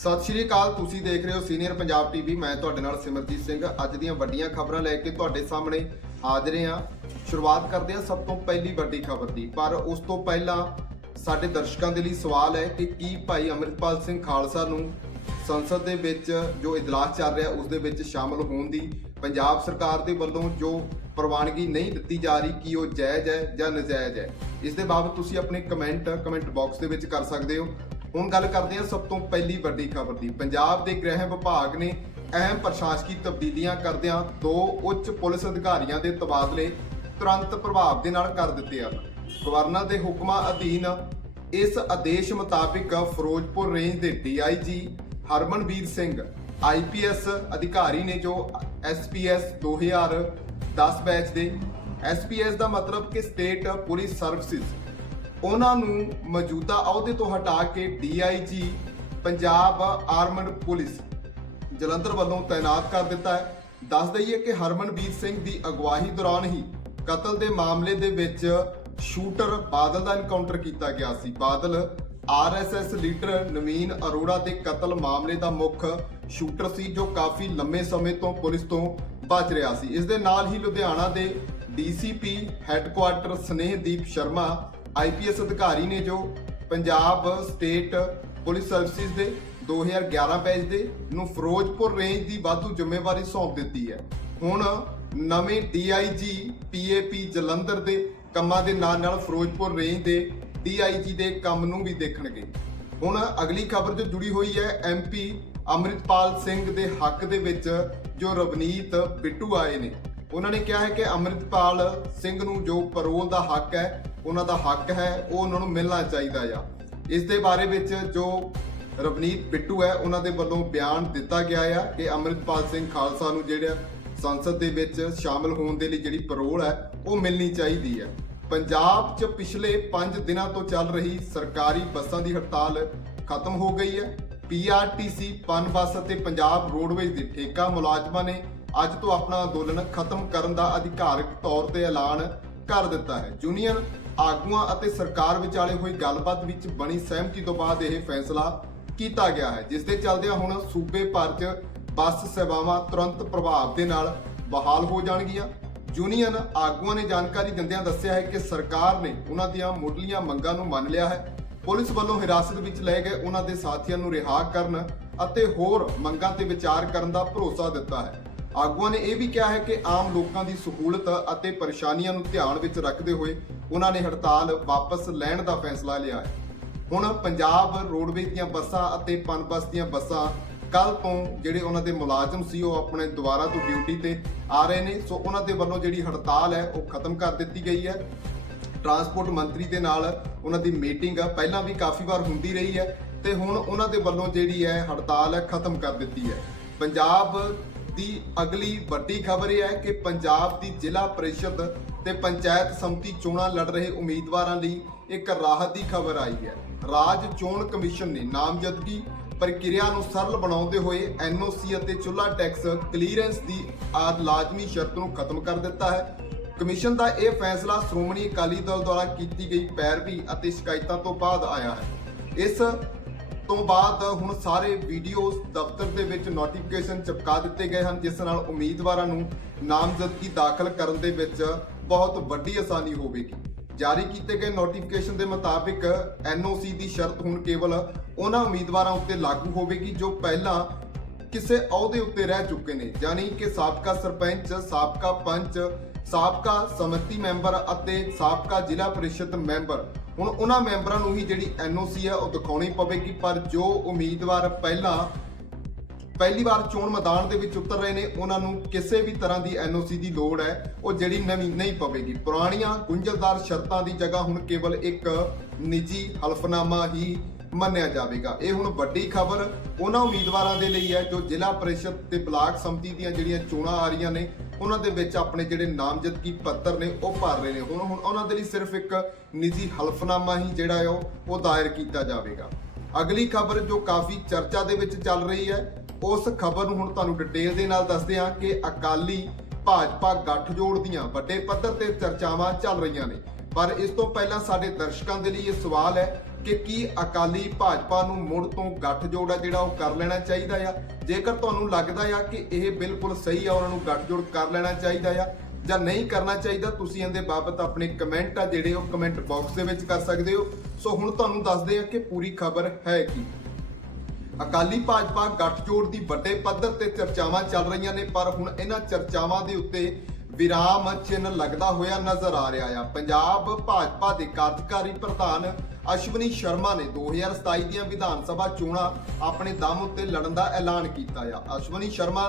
ਸਤਿ ਸ਼੍ਰੀ ਅਕਾਲ, ਤੁਸੀਂ ਦੇਖ ਰਹੇ ਹੋ ਸੀਨੀਅਰ ਪੰਜਾਬ ਟੀਵੀ। ਮੈਂ ਤੁਹਾਡੇ ਨਾਲ ਸਿਮਰਜੀਤ ਸਿੰਘ। ਅੱਜ ਦੀਆਂ ਵੱਡੀਆਂ ਖਬਰਾਂ ਲੈ ਕੇ ਤੁਹਾਡੇ ਸਾਹਮਣੇ ਹਾਜ਼ਰ ਹਾਂ। ਸ਼ੁਰੂਆਤ ਕਰਦੇ ਹਾਂ ਸਭ ਤੋਂ ਪਹਿਲੀ ਵੱਡੀ ਖਬਰ ਦੀ। ਪਰ ਉਸ ਤੋਂ ਪਹਿਲਾਂ ਸਾਡੇ ਦਰਸ਼ਕਾਂ ਦੇ ਲਈ ਸਵਾਲ ਹੈ ਕਿ ਕੀ ਭਾਈ ਅਮਰਿਤਪਾਲ ਸਿੰਘ ਖਾਲਸਾ ਨੂੰ ਸੰਸਦ ਦੇ ਵਿੱਚ ਜੋ ਇਜਲਾਸ ਚੱਲ ਰਿਹਾ, ਉਸ ਦੇ ਵਿੱਚ ਸ਼ਾਮਲ ਹੋਣ ਦੀ ਪੰਜਾਬ ਸਰਕਾਰ ਦੇ ਵੱਲੋਂ ਜੋ ਪ੍ਰਵਾਨਗੀ ਨਹੀਂ ਦਿੱਤੀ ਜਾ ਰਹੀ, ਕਿ ਉਹ ਜਾਇਜ਼ ਹੈ ਜਾਂ ਨਜਾਇਜ਼ ਹੈ? ਇਸ ਦੇ ਬਾਬਤ ਤੁਸੀਂ ਆਪਣੇ ਕਮੈਂਟ ਕਮੈਂਟ ਬਾਕਸ ਦੇ ਵਿੱਚ ਕਰ ਸਕਦੇ ਹੋ। ਹੁਣ ਗੱਲ ਕਰਦੇ ਹਾਂ ਸਭ ਤੋਂ ਪਹਿਲੀ ਵੱਡੀ ਖਬਰ ਦੀ। ਪੰਜਾਬ ਦੇ ਗ੍ਰਹਿ ਵਿਭਾਗ ਨੇ ਅਹਿਮ ਪ੍ਰਸ਼ਾਸਕੀ ਤਬਦੀਲੀਆਂ ਕਰਦਿਆਂ ਦੋ ਉੱਚ ਪੁਲਿਸ ਅਧਿਕਾਰੀਆਂ ਦੇ ਤਬਾਦਲੇ ਤੁਰੰਤ ਪ੍ਰਭਾਵ ਦੇ ਨਾਲ ਕਰ ਦਿੱਤੇ ਹਨ। ਗਵਰਨਰ ਦੇ ਹੁਕਮਾਂ ਅਧੀਨ ਇਸ ਆਦੇਸ਼ ਮੁਤਾਬਿਕ ਫਿਰੋਜ਼ਪੁਰ ਰੇਂਜ ਦੇ ਡੀਆਈਜੀ ਹਰਮਨਵੀਰ ਸਿੰਘ ਆਈਪੀਐਸ ਅਧਿਕਾਰੀ ਨੇ ਜੋ ਐਸਪੀਐਸ 2010 ਬੈਚ ਦੇ ਐਸਪੀਐਸ ਦਾ ਮਤਲਬ ਕਿ ਸਟੇਟ ਪੁਲਿਸ ਸਰਵਿਸਿਜ਼ ਉਹਨਾਂ ਨੂੰ ਮੌਜੂਦਾ ਅਹੁਦੇ ਤੋਂ ਹਟਾ ਕੇ DIG Punjab armed police Jalandhar ਵੱਲੋਂ ਤਾਇਨਾਤ ਕਰ ਦਿੱਤਾ ਹੈ। ਦੱਸ ਦਈਏ ਕਿ ਹਰਮਨਵੀਰ ਸਿੰਘ ਦੀ ਅਗਵਾਈ ਦੌਰਾਨ ਹੀ ਕਤਲ ਦੇ ਮਾਮਲੇ ਦੇ ਵਿੱਚ ਸ਼ੂਟਰ ਬਾਦਲ ਦਾ ਐਨਕਾਊਂਟਰ ਕੀਤਾ ਗਿਆ ਸੀ। ਬਾਦਲ ਆਰਐਸਐਸ ਲੀਡਰ ਨਵੀਨ ਅਰੋੜਾ ਦੇ ਕਤਲ ਮਾਮਲੇ ਦਾ ਮੁੱਖ ਸ਼ੂਟਰ ਸੀ, ਜੋ ਕਾਫੀ ਲੰਮੇ ਸਮੇਂ ਤੋਂ ਪੁਲਿਸ ਤੋਂ ਬਚ ਰਿਹਾ ਸੀ। ਇਸ ਦੇ ਨਾਲ ਹੀ ਲੁਧਿਆਣਾ ਦੇ DCP headquarters Snehdeep Sharma IPS ਅਧਿਕਾਰੀ ਨੇ ਜੋ ਪੰਜਾਬ ਸਟੇਟ ਪੁਲਿਸ ਸਰਵਿਸਿਜ਼ ਦੇ 2011 ਬੈਚ ਦੇ ਨੂੰ ਫਿਰੋਜ਼ਪੁਰ ਰੇਂਜ ਦੀ ਵਾਧੂ ਜ਼ਿੰਮੇਵਾਰੀ ਸੌਂਪ ਦਿੱਤੀ ਹੈ। ਹੁਣ ਨਵੇਂ ਡੀਆਈਜੀ ਪੀਏਪੀ ਜਲੰਧਰ ਦੇ ਕੰਮਾਂ ਦੇ ਨਾਲ ਨਾਲ ਫਿਰੋਜ਼ਪੁਰ ਰੇਂਜ ਦੇ ਡੀਆਈਜੀ ਦੇ ਕੰਮ ਨੂੰ ਵੀ ਦੇਖਣਗੇ। ਹੁਣ ਅਗਲੀ ਖਬਰ ਜੋ ਜੁੜੀ ਹੋਈ ਹੈ ਐਮਪੀ ਅੰਮ੍ਰਿਤਪਾਲ ਸਿੰਘ ਦੇ ਹੱਕ ਦੇ ਵਿੱਚ ਜੋ ਰਵਨੀਤ ਬਿੱਟੂ ਆਏ ਨੇ। ਉਹਨਾਂ ਨੇ ਕਿਹਾ ਹੈ ਕਿ ਅੰਮ੍ਰਿਤਪਾਲ ਸਿੰਘ ਨੂੰ ਜੋ ਪਰੋਲ ਦਾ ਹੱਕ ਹੈ ਉਹਨਾਂ ਦਾ ਹੱਕ ਹੈ, ਉਹ ਉਹਨਾਂ ਨੂੰ ਮਿਲਣਾ ਚਾਹੀਦਾ ਆ। ਇਸ ਦੇ ਬਾਰੇ ਵਿੱਚ ਜੋ ਰਵਨੀਤ ਬਿੱਟੂ ਹੈ, ਉਹਨਾਂ ਦੇ ਵੱਲੋਂ ਬਿਆਨ ਦਿੱਤਾ ਗਿਆ ਆ ਕਿ ਅੰਮ੍ਰਿਤਪਾਲ ਸਿੰਘ ਖਾਲਸਾ ਨੂੰ ਜਿਹੜਾ ਸੰਸਦ ਦੇ ਵਿੱਚ ਸ਼ਾਮਲ ਹੋਣ ਦੇ ਲਈ ਜਿਹੜੀ ਪਰੋਲ ਹੈ, ਉਹ ਮਿਲਣੀ ਚਾਹੀਦੀ ਹੈ। ਪੰਜਾਬ 'ਚ ਪਿਛਲੇ 5 ਦਿਨਾਂ ਤੋਂ ਚੱਲ ਰਹੀ ਸਰਕਾਰੀ ਬੱਸਾਂ ਦੀ ਹੜਤਾਲ ਖਤਮ ਹੋ ਗਈ ਹੈ। ਪੀਆਰਟੀਸੀ ਪਨ ਬੱਸ ਅਤੇ ਪੰਜਾਬ ਰੋਡਵੇਜ਼ ਦੇ ਠੇਕਾ ਮੁਲਾਜ਼ਮਾਂ ਨੇ ਅੱਜ ਤੋਂ ਆਪਣਾ ਅੰਦੋਲਨ ਖਤਮ ਕਰਨ ਦਾ ਅਧਿਕਾਰਕ ਤੌਰ ਤੇ ਐਲਾਨ ਕਰ ਦਿੱਤਾ ਹੈ। ਯੂਨੀਅਨ ਆਗੂਆਂ ਅਤੇ ਸਰਕਾਰ ਵਿਚਾਲੇ ਹੋਈ ਗੱਲਬਾਤ ਵਿੱਚ ਬਣੀ ਸਹਿਮਤੀ ਤੋਂ ਬਾਅਦ ਇਹ ਫੈਸਲਾ ਕੀਤਾ ਗਿਆ ਹੈ, ਜਿਸ ਦੇ ਚੱਲਦਿਆਂ ਹੁਣ ਸੂਬੇ ਭਰ 'ਚ ਬੱਸ ਸੇਵਾਵਾਂ ਤੁਰੰਤ ਪ੍ਰਭਾਵ ਦੇ ਨਾਲ ਬਹਾਲ ਹੋ ਜਾਣਗੀਆਂ। ਯੂਨੀਅਨ ਆਗੂਆਂ ਨੇ ਜਾਣਕਾਰੀ ਦਿੰਦਿਆਂ ਦੱਸਿਆ ਹੈ ਕਿ ਸਰਕਾਰ ਨੇ ਉਹਨਾਂ ਦੀਆਂ ਮੁੱਢਲੀਆਂ ਮੰਗਾਂ ਨੂੰ ਮੰਨ ਲਿਆ ਹੈ। ਪੁਲਿਸ ਵੱਲੋਂ ਹਿਰਾਸਤ ਵਿੱਚ ਲਏ ਗਏ ਉਹਨਾਂ ਦੇ ਸਾਥੀਆਂ ਨੂੰ ਰਿਹਾ ਕਰਨ ਅਤੇ ਹੋਰ ਮੰਗਾਂ ਤੇ ਵਿਚਾਰ ਕਰਨ ਦਾ ਭਰੋਸਾ ਦਿੱਤਾ ਹੈ। ਆਗੂਆਂ ਨੇ ਇਹ ਵੀ ਕਿਹਾ ਹੈ ਕਿ ਆਮ ਲੋਕਾਂ ਦੀ ਸਹੂਲਤ ਅਤੇ ਪਰੇਸ਼ਾਨੀਆਂ ਨੂੰ ਧਿਆਨ ਵਿੱਚ ਰੱਖਦੇ ਹੋਏ ਉਹਨਾਂ ਨੇ ਹੜਤਾਲ ਵਾਪਸ ਲੈਣ ਦਾ ਫੈਸਲਾ ਲਿਆ ਹੈ। ਹੁਣ ਪੰਜਾਬ ਰੋਡਵੇਜ਼ ਦੀਆਂ ਬੱਸਾਂ ਅਤੇ ਪਨਬੱਸ ਦੀਆਂ ਬੱਸਾਂ ਕੱਲ ਤੋਂ ਜਿਹੜੇ ਉਹਨਾਂ ਦੇ ਮੁਲਾਜ਼ਮ ਸੀ, ਉਹ ਆਪਣੇ ਦੁਬਾਰਾ ਤੋਂ ਡਿਊਟੀ ਤੇ ਆ ਰਹੇ ਨੇ। ਸੋ ਉਹਨਾਂ ਦੇ ਵੱਲੋਂ ਜਿਹੜੀ ਹੜਤਾਲ ਹੈ, ਉਹ ਖਤਮ ਕਰ ਦਿੱਤੀ ਗਈ ਹੈ। ਟਰਾਂਸਪੋਰਟ ਮੰਤਰੀ ਦੇ ਨਾਲ ਉਹਨਾਂ ਦੀ ਮੀਟਿੰਗ ਪਹਿਲਾਂ ਵੀ ਕਾਫੀ ਵਾਰ ਹੁੰਦੀ ਰਹੀ ਹੈ ਤੇ ਹੁਣ ਉਹਨਾਂ ਦੇ ਵੱਲੋਂ ਜਿਹੜੀ ਹੈ, ਹੜਤਾਲ ਹੈ ਖਤਮ ਕਰ ਦਿੱਤੀ ਹੈ। ਪੰਜਾਬ ਦੀ ਅਗਲੀ ਵੱਡੀ ਖਬਰ ਇਹ ਹੈ ਕਿ ਪੰਜਾਬ ਦੀ ਜ਼ਿਲ੍ਹਾ ਪ੍ਰੀਸ਼ਦ ਤੇ ਪੰਚਾਇਤ ਸਮਿਤੀ ਚੋਣਾਂ ਲੜ ਰਹੇ ਉਮੀਦਵਾਰਾਂ ਲਈ ਇੱਕ ਰਾਹਤ ਦੀ ਖਬਰ ਆਈ ਹੈ। ਰਾਜ ਚੋਣ ਕਮਿਸ਼ਨ ਨੇ ਨਾਮਜ਼ਦਗੀ ਪ੍ਰਕਿਰਿਆ ਨੂੰ ਸਰਲ ਬਣਾਉਂਦੇ ਹੋਏ ਐਨਓਸੀ ਅਤੇ ਚੁੱਲਾ ਟੈਕਸ ਕਲੀਅਰੈਂਸ ਦੀ ਆਦ ਲਾਜ਼ਮੀ ਸ਼ਰਤ ਨੂੰ ਖਤਮ ਕਰ ਦਿੱਤਾ ਹੈ। ਕਮਿਸ਼ਨ ਦਾ ਇਹ ਫੈਸਲਾ ਸ਼੍ਰੋਮਣੀ ਅਕਾਲੀ ਦਲ ਦੁਆਰਾ ਕੀਤੀ ਗਈ ਪੈਰਵੀ ਅਤੇ ਸ਼ਿਕਾਇਤਾਂ ਤੋਂ ਬਾਅਦ ਆਇਆ ਹੈ। ਇਸ ਤੋਂ ਬਾਅਦ ਹੁਣ ਸਾਰੇ ਵੀਡੀਓਜ਼ ਦਫ਼ਤਰ ਦੇ ਵਿੱਚ ਨੋਟੀਫਿਕੇਸ਼ਨ ਚਿਪਕਾ ਦਿੱਤੇ ਗਏ ਹਨ, ਜਿਸ ਨਾਲ ਉਮੀਦਵਾਰਾਂ ਨੂੰ ਨਾਮਜ਼ਦਗੀ ਦਾਖਲ ਕਰਨ ਦੇ ਵਿੱਚ ਬਹੁਤ ਵੱਡੀ ਆਸਾਨੀ ਹੋਵੇਗੀ। ਜਾਰੀ ਕੀਤੇ ਗਏ ਨੋਟੀਫਿਕੇਸ਼ਨ ਦੇ ਮੁਤਾਬਿਕ ਐਨਓਸੀ ਦੀ ਸ਼ਰਤ ਹੁਣ ਕੇਵਲ ਉਹਨਾਂ ਉਮੀਦਵਾਰਾਂ ਉੱਤੇ ਲਾਗੂ ਹੋਵੇਗੀ ਜੋ ਪਹਿਲਾਂ ਕਿਸੇ ਅਹੁਦੇ ਉੱਤੇ ਰਹਿ ਚੁੱਕੇ ਨੇ, ਯਾਨੀ ਕਿ ਸਾਬਕਾ ਸਰਪੰਚ, ਸਾਬਕਾ ਪੰਚ ਸਾਬਕਾ ਸਮਿਤੀ ਮੈਂਬਰ ਅਤੇ ਸਾਬਕਾ ਜ਼ਿਲ੍ਹਾ ਪ੍ਰੀਸ਼ਦ ਮੈਂਬਰ। ਹੁਣ ਉਹਨਾਂ ਮੈਂਬਰਾਂ ਨੂੰ ਹੀ ਜਿਹੜੀ ਐਨਓਸੀ ਹੈ ਉਹ ਦਿਖਾਉਣੀ ਪਵੇਗੀ, ਪਰ ਜੋ ਉਮੀਦਵਾਰ ਪਹਿਲਾਂ ਪਹਿਲੀ ਵਾਰ ਚੋਣ ਮੈਦਾਨ ਦੇ ਵਿੱਚ ਉਤਰ ਰਹੇ ਨੇ, ਉਹਨਾਂ ਨੂੰ ਕਿਸੇ ਵੀ ਤਰ੍ਹਾਂ ਦੀ ਐਨਓਸੀ ਦੀ ਲੋੜ ਹੈ, ਉਹ ਜਿਹੜੀ ਨਵੀਂ ਨਹੀਂ ਪਵੇਗੀ। ਪੁਰਾਣੀਆਂ ਗੁੰਝਲਦਾਰ ਸ਼ਰਤਾਂ ਦੀ ਜਗ੍ਹਾ ਹੁਣ ਕੇਵਲ ਇੱਕ ਨਿੱਜੀ ਹਲਫਨਾਮਾ ਹੀ ਮੰਨਿਆ ਜਾਵੇਗਾ। ਇਹ ਹੁਣ ਵੱਡੀ ਖਬਰ ਉਹਨਾਂ ਉਮੀਦਵਾਰਾਂ ਦੇ ਲਈ ਹੈ ਜੋ ਜ਼ਿਲ੍ਹਾ ਪ੍ਰੀਸ਼ਦ ਤੇ ਬਲਾਕ ਸੰਮਤੀ ਦੀਆਂ ਜਿਹੜੀਆਂ ਚੋਣਾਂ ਆ ਰਹੀਆਂ ਨੇ ਉਹਨਾਂ ਦੇ ਵਿੱਚ ਆਪਣੇ ਜਿਹੜੇ ਨਾਮਜ਼ਦਗੀ ਪੱਤਰ ਨੇ ਉਹ ਭਰ ਰਹੇ ਨੇ। ਹੁਣ ਹੁਣ ਉਹਨਾਂ ਦੇ ਲਈ ਸਿਰਫ ਇੱਕ ਨਿੱਜੀ ਹਲਫਨਾਮਾ ਹੀ ਜਿਹੜਾ ਹੈ ਉਹ ਦਾਇਰ ਕੀਤਾ ਜਾਵੇਗਾ। ਅਗਲੀ ਖਬਰ ਜੋ ਕਾਫੀ ਚਰਚਾ ਦੇ ਵਿੱਚ ਚੱਲ ਰਹੀ ਹੈ, ਉਸ ਖਬਰ ਨੂੰ ਹੁਣ ਤੁਹਾਨੂੰ ਡਿਟੇਲ ਦੇ ਨਾਲ ਦੱਸਦੇ ਹਾਂ ਕਿ ਅਕਾਲੀ ਭਾਜਪਾ ਗੱਠਜੋੜ ਦੀਆਂ ਵੱਡੇ ਪੱਧਰ ਤੇ ਚਰਚਾਵਾਂ ਚੱਲ ਰਹੀਆਂ ਨੇ। ਪਰ ਇਸ ਤੋਂ ਪਹਿਲਾਂ ਸਾਡੇ ਦਰਸ਼ਕਾਂ ਦੇ ਲਈ ਇਹ ਸਵਾਲ ਹੈ ਕਿ ਕੀ ਅਕਾਲੀ ਭਾਜਪਾ ਨੂੰ ਮੁੜ ਤੋਂ ਗੱਠਜੋੜ ਆ ਜਿਹੜਾ ਉਹ ਕਰ ਲੈਣਾ ਚਾਹੀਦਾ ਆ? ਜੇਕਰ ਤੁਹਾਨੂੰ ਲੱਗਦਾ ਆ ਕਿ ਇਹ ਬਿਲਕੁਲ ਸਹੀ ਆ, ਉਹਨਾਂ ਨੂੰ ਗੱਠਜੋੜ ਕਰ ਲੈਣਾ ਚਾਹੀਦਾ ਆ ਜਾਂ ਨਹੀਂ ਕਰਨਾ ਚਾਹੀਦਾ, ਤੁਸੀਂ ਇਹਦੇ ਬਾਬਤ ਆਪਣੇ ਕਮੈਂਟ ਆ ਜਿਹੜੇ ਉਹ ਕਮੈਂਟ ਬਾਕਸ ਦੇ ਵਿੱਚ ਕਰ ਸਕਦੇ ਹੋ। ਸੋ ਹੁਣ ਤੁਹਾਨੂੰ ਦੱਸਦੇ ਆ ਕਿ ਪੂਰੀ ਖਬਰ ਹੈ ਕੀ। ਅਕਾਲੀ ਭਾਜਪਾ ਗੱਠਜੋੜ ਦੀ ਵੱਡੇ ਪੱਧਰ ਤੇ ਚਰਚਾਵਾਂ ਚੱਲ ਰਹੀਆਂ ਨੇ, ਪਰ ਹੁਣ ਇਹਨਾਂ ਚਰਚਾਵਾਂ ਦੇ ਉੱਤੇ ਵਿਰਾਮ ਚਿੰਨ੍ਹ ਲੱਗਦਾ ਹੋਇਆ ਨਜ਼ਰ ਆ ਰਿਹਾ ਆ। ਪੰਜਾਬ ਭਾਜਪਾ ਦੇ ਕਾਰਜਕਾਰੀ ਪ੍ਰਧਾਨ ਅਸ਼ਵਨੀ ਸ਼ਰਮਾ ਨੇ 2027 ਦੀਆਂ ਵਿਧਾਨ ਸਭਾ ਚੋਣਾਂ ਆਪਣੇ ਦਮ ਉੱਤੇ ਲੜਨ ਦਾ ਐਲਾਨ ਕੀਤਾ ਆ। ਅਸ਼ਵਨੀ ਸ਼ਰਮਾ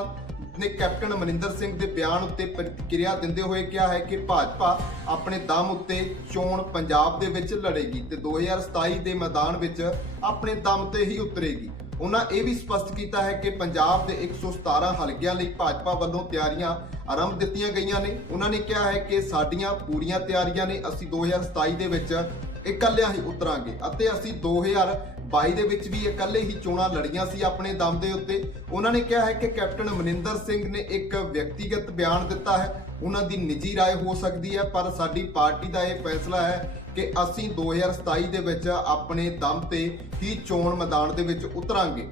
ਨੇ ਕੈਪਟਨ ਅਮਰਿੰਦਰ ਸਿੰਘ ਦੇ ਬਿਆਨ ਉੱਤੇ ਪ੍ਰਤੀਕਿਰਿਆ ਦਿੰਦੇ ਹੋਏ ਕਿਹਾ ਹੈ ਕਿ ਭਾਜਪਾ ਆਪਣੇ ਦਮ ਉੱਤੇ ਚੋਣ ਪੰਜਾਬ ਦੇ ਵਿੱਚ ਲੜੇਗੀ ਤੇ 2027 ਦੇ ਮੈਦਾਨ ਵਿੱਚ ਆਪਣੇ ਦਮ ਤੇ ਹੀ ਉਤਰੇਗੀ। ਉਹਨਾਂ ਇਹ ਵੀ ਸਪਸ਼ਟ ਕੀਤਾ ਹੈ ਕਿ ਪੰਜਾਬ ਦੇ 117 ਹਲਕਿਆਂ ਲਈ ਭਾਜਪਾ ਵੱਲੋਂ ਤਿਆਰੀਆਂ ਆਰੰਭ ਦਿੱਤੀਆਂ ਗਈਆਂ ਨੇ। ਉਹਨਾਂ ਨੇ ਕਿਹਾ ਹੈ ਕਿ ਸਾਡੀਆਂ ਪੂਰੀਆਂ ਤਿਆਰੀਆਂ ਨੇ। ਅਸੀਂ 2027 ਦੇ ਵਿੱਚ ਇਕੱਲਿਆਂ ਹੀ ਉਤਰਾਂਗੇ ਅਤੇ ਅਸੀਂ 2022 ਦੇ ਵਿੱਚ ਵੀ ਇਕੱਲੇ ਹੀ ਚੋਣਾਂ ਲੜੀਆਂ ਸੀ ਆਪਣੇ ਦਮ ਦੇ ਉੱਤੇ ਉਹਨਾਂ ਨੇ ਕਿਹਾ ਹੈ ਕਿ ਕੈਪਟਨ ਮਨਿੰਦਰ ਸਿੰਘ ਨੇ ਇੱਕ ਵਿਅਕਤੀਗਤ ਬਿਆਨ ਦਿੱਤਾ ਹੈ ਉਹਨਾਂ ਦੀ ਨਿੱਜੀ رائے ਹੋ ਸਕਦੀ ਹੈ ਪਰ ਸਾਡੀ ਪਾਰਟੀ ਦਾ ਇਹ ਫੈਸਲਾ ਹੈ ਕਿ ਅਸੀਂ 2027 ਦੇ ਵਿੱਚ ਆਪਣੇ ਦਮ ਤੇ ਹੀ ਚੋਣ ਮੈਦਾਨ ਦੇ ਵਿੱਚ ਉਤਰਾਂਗੇ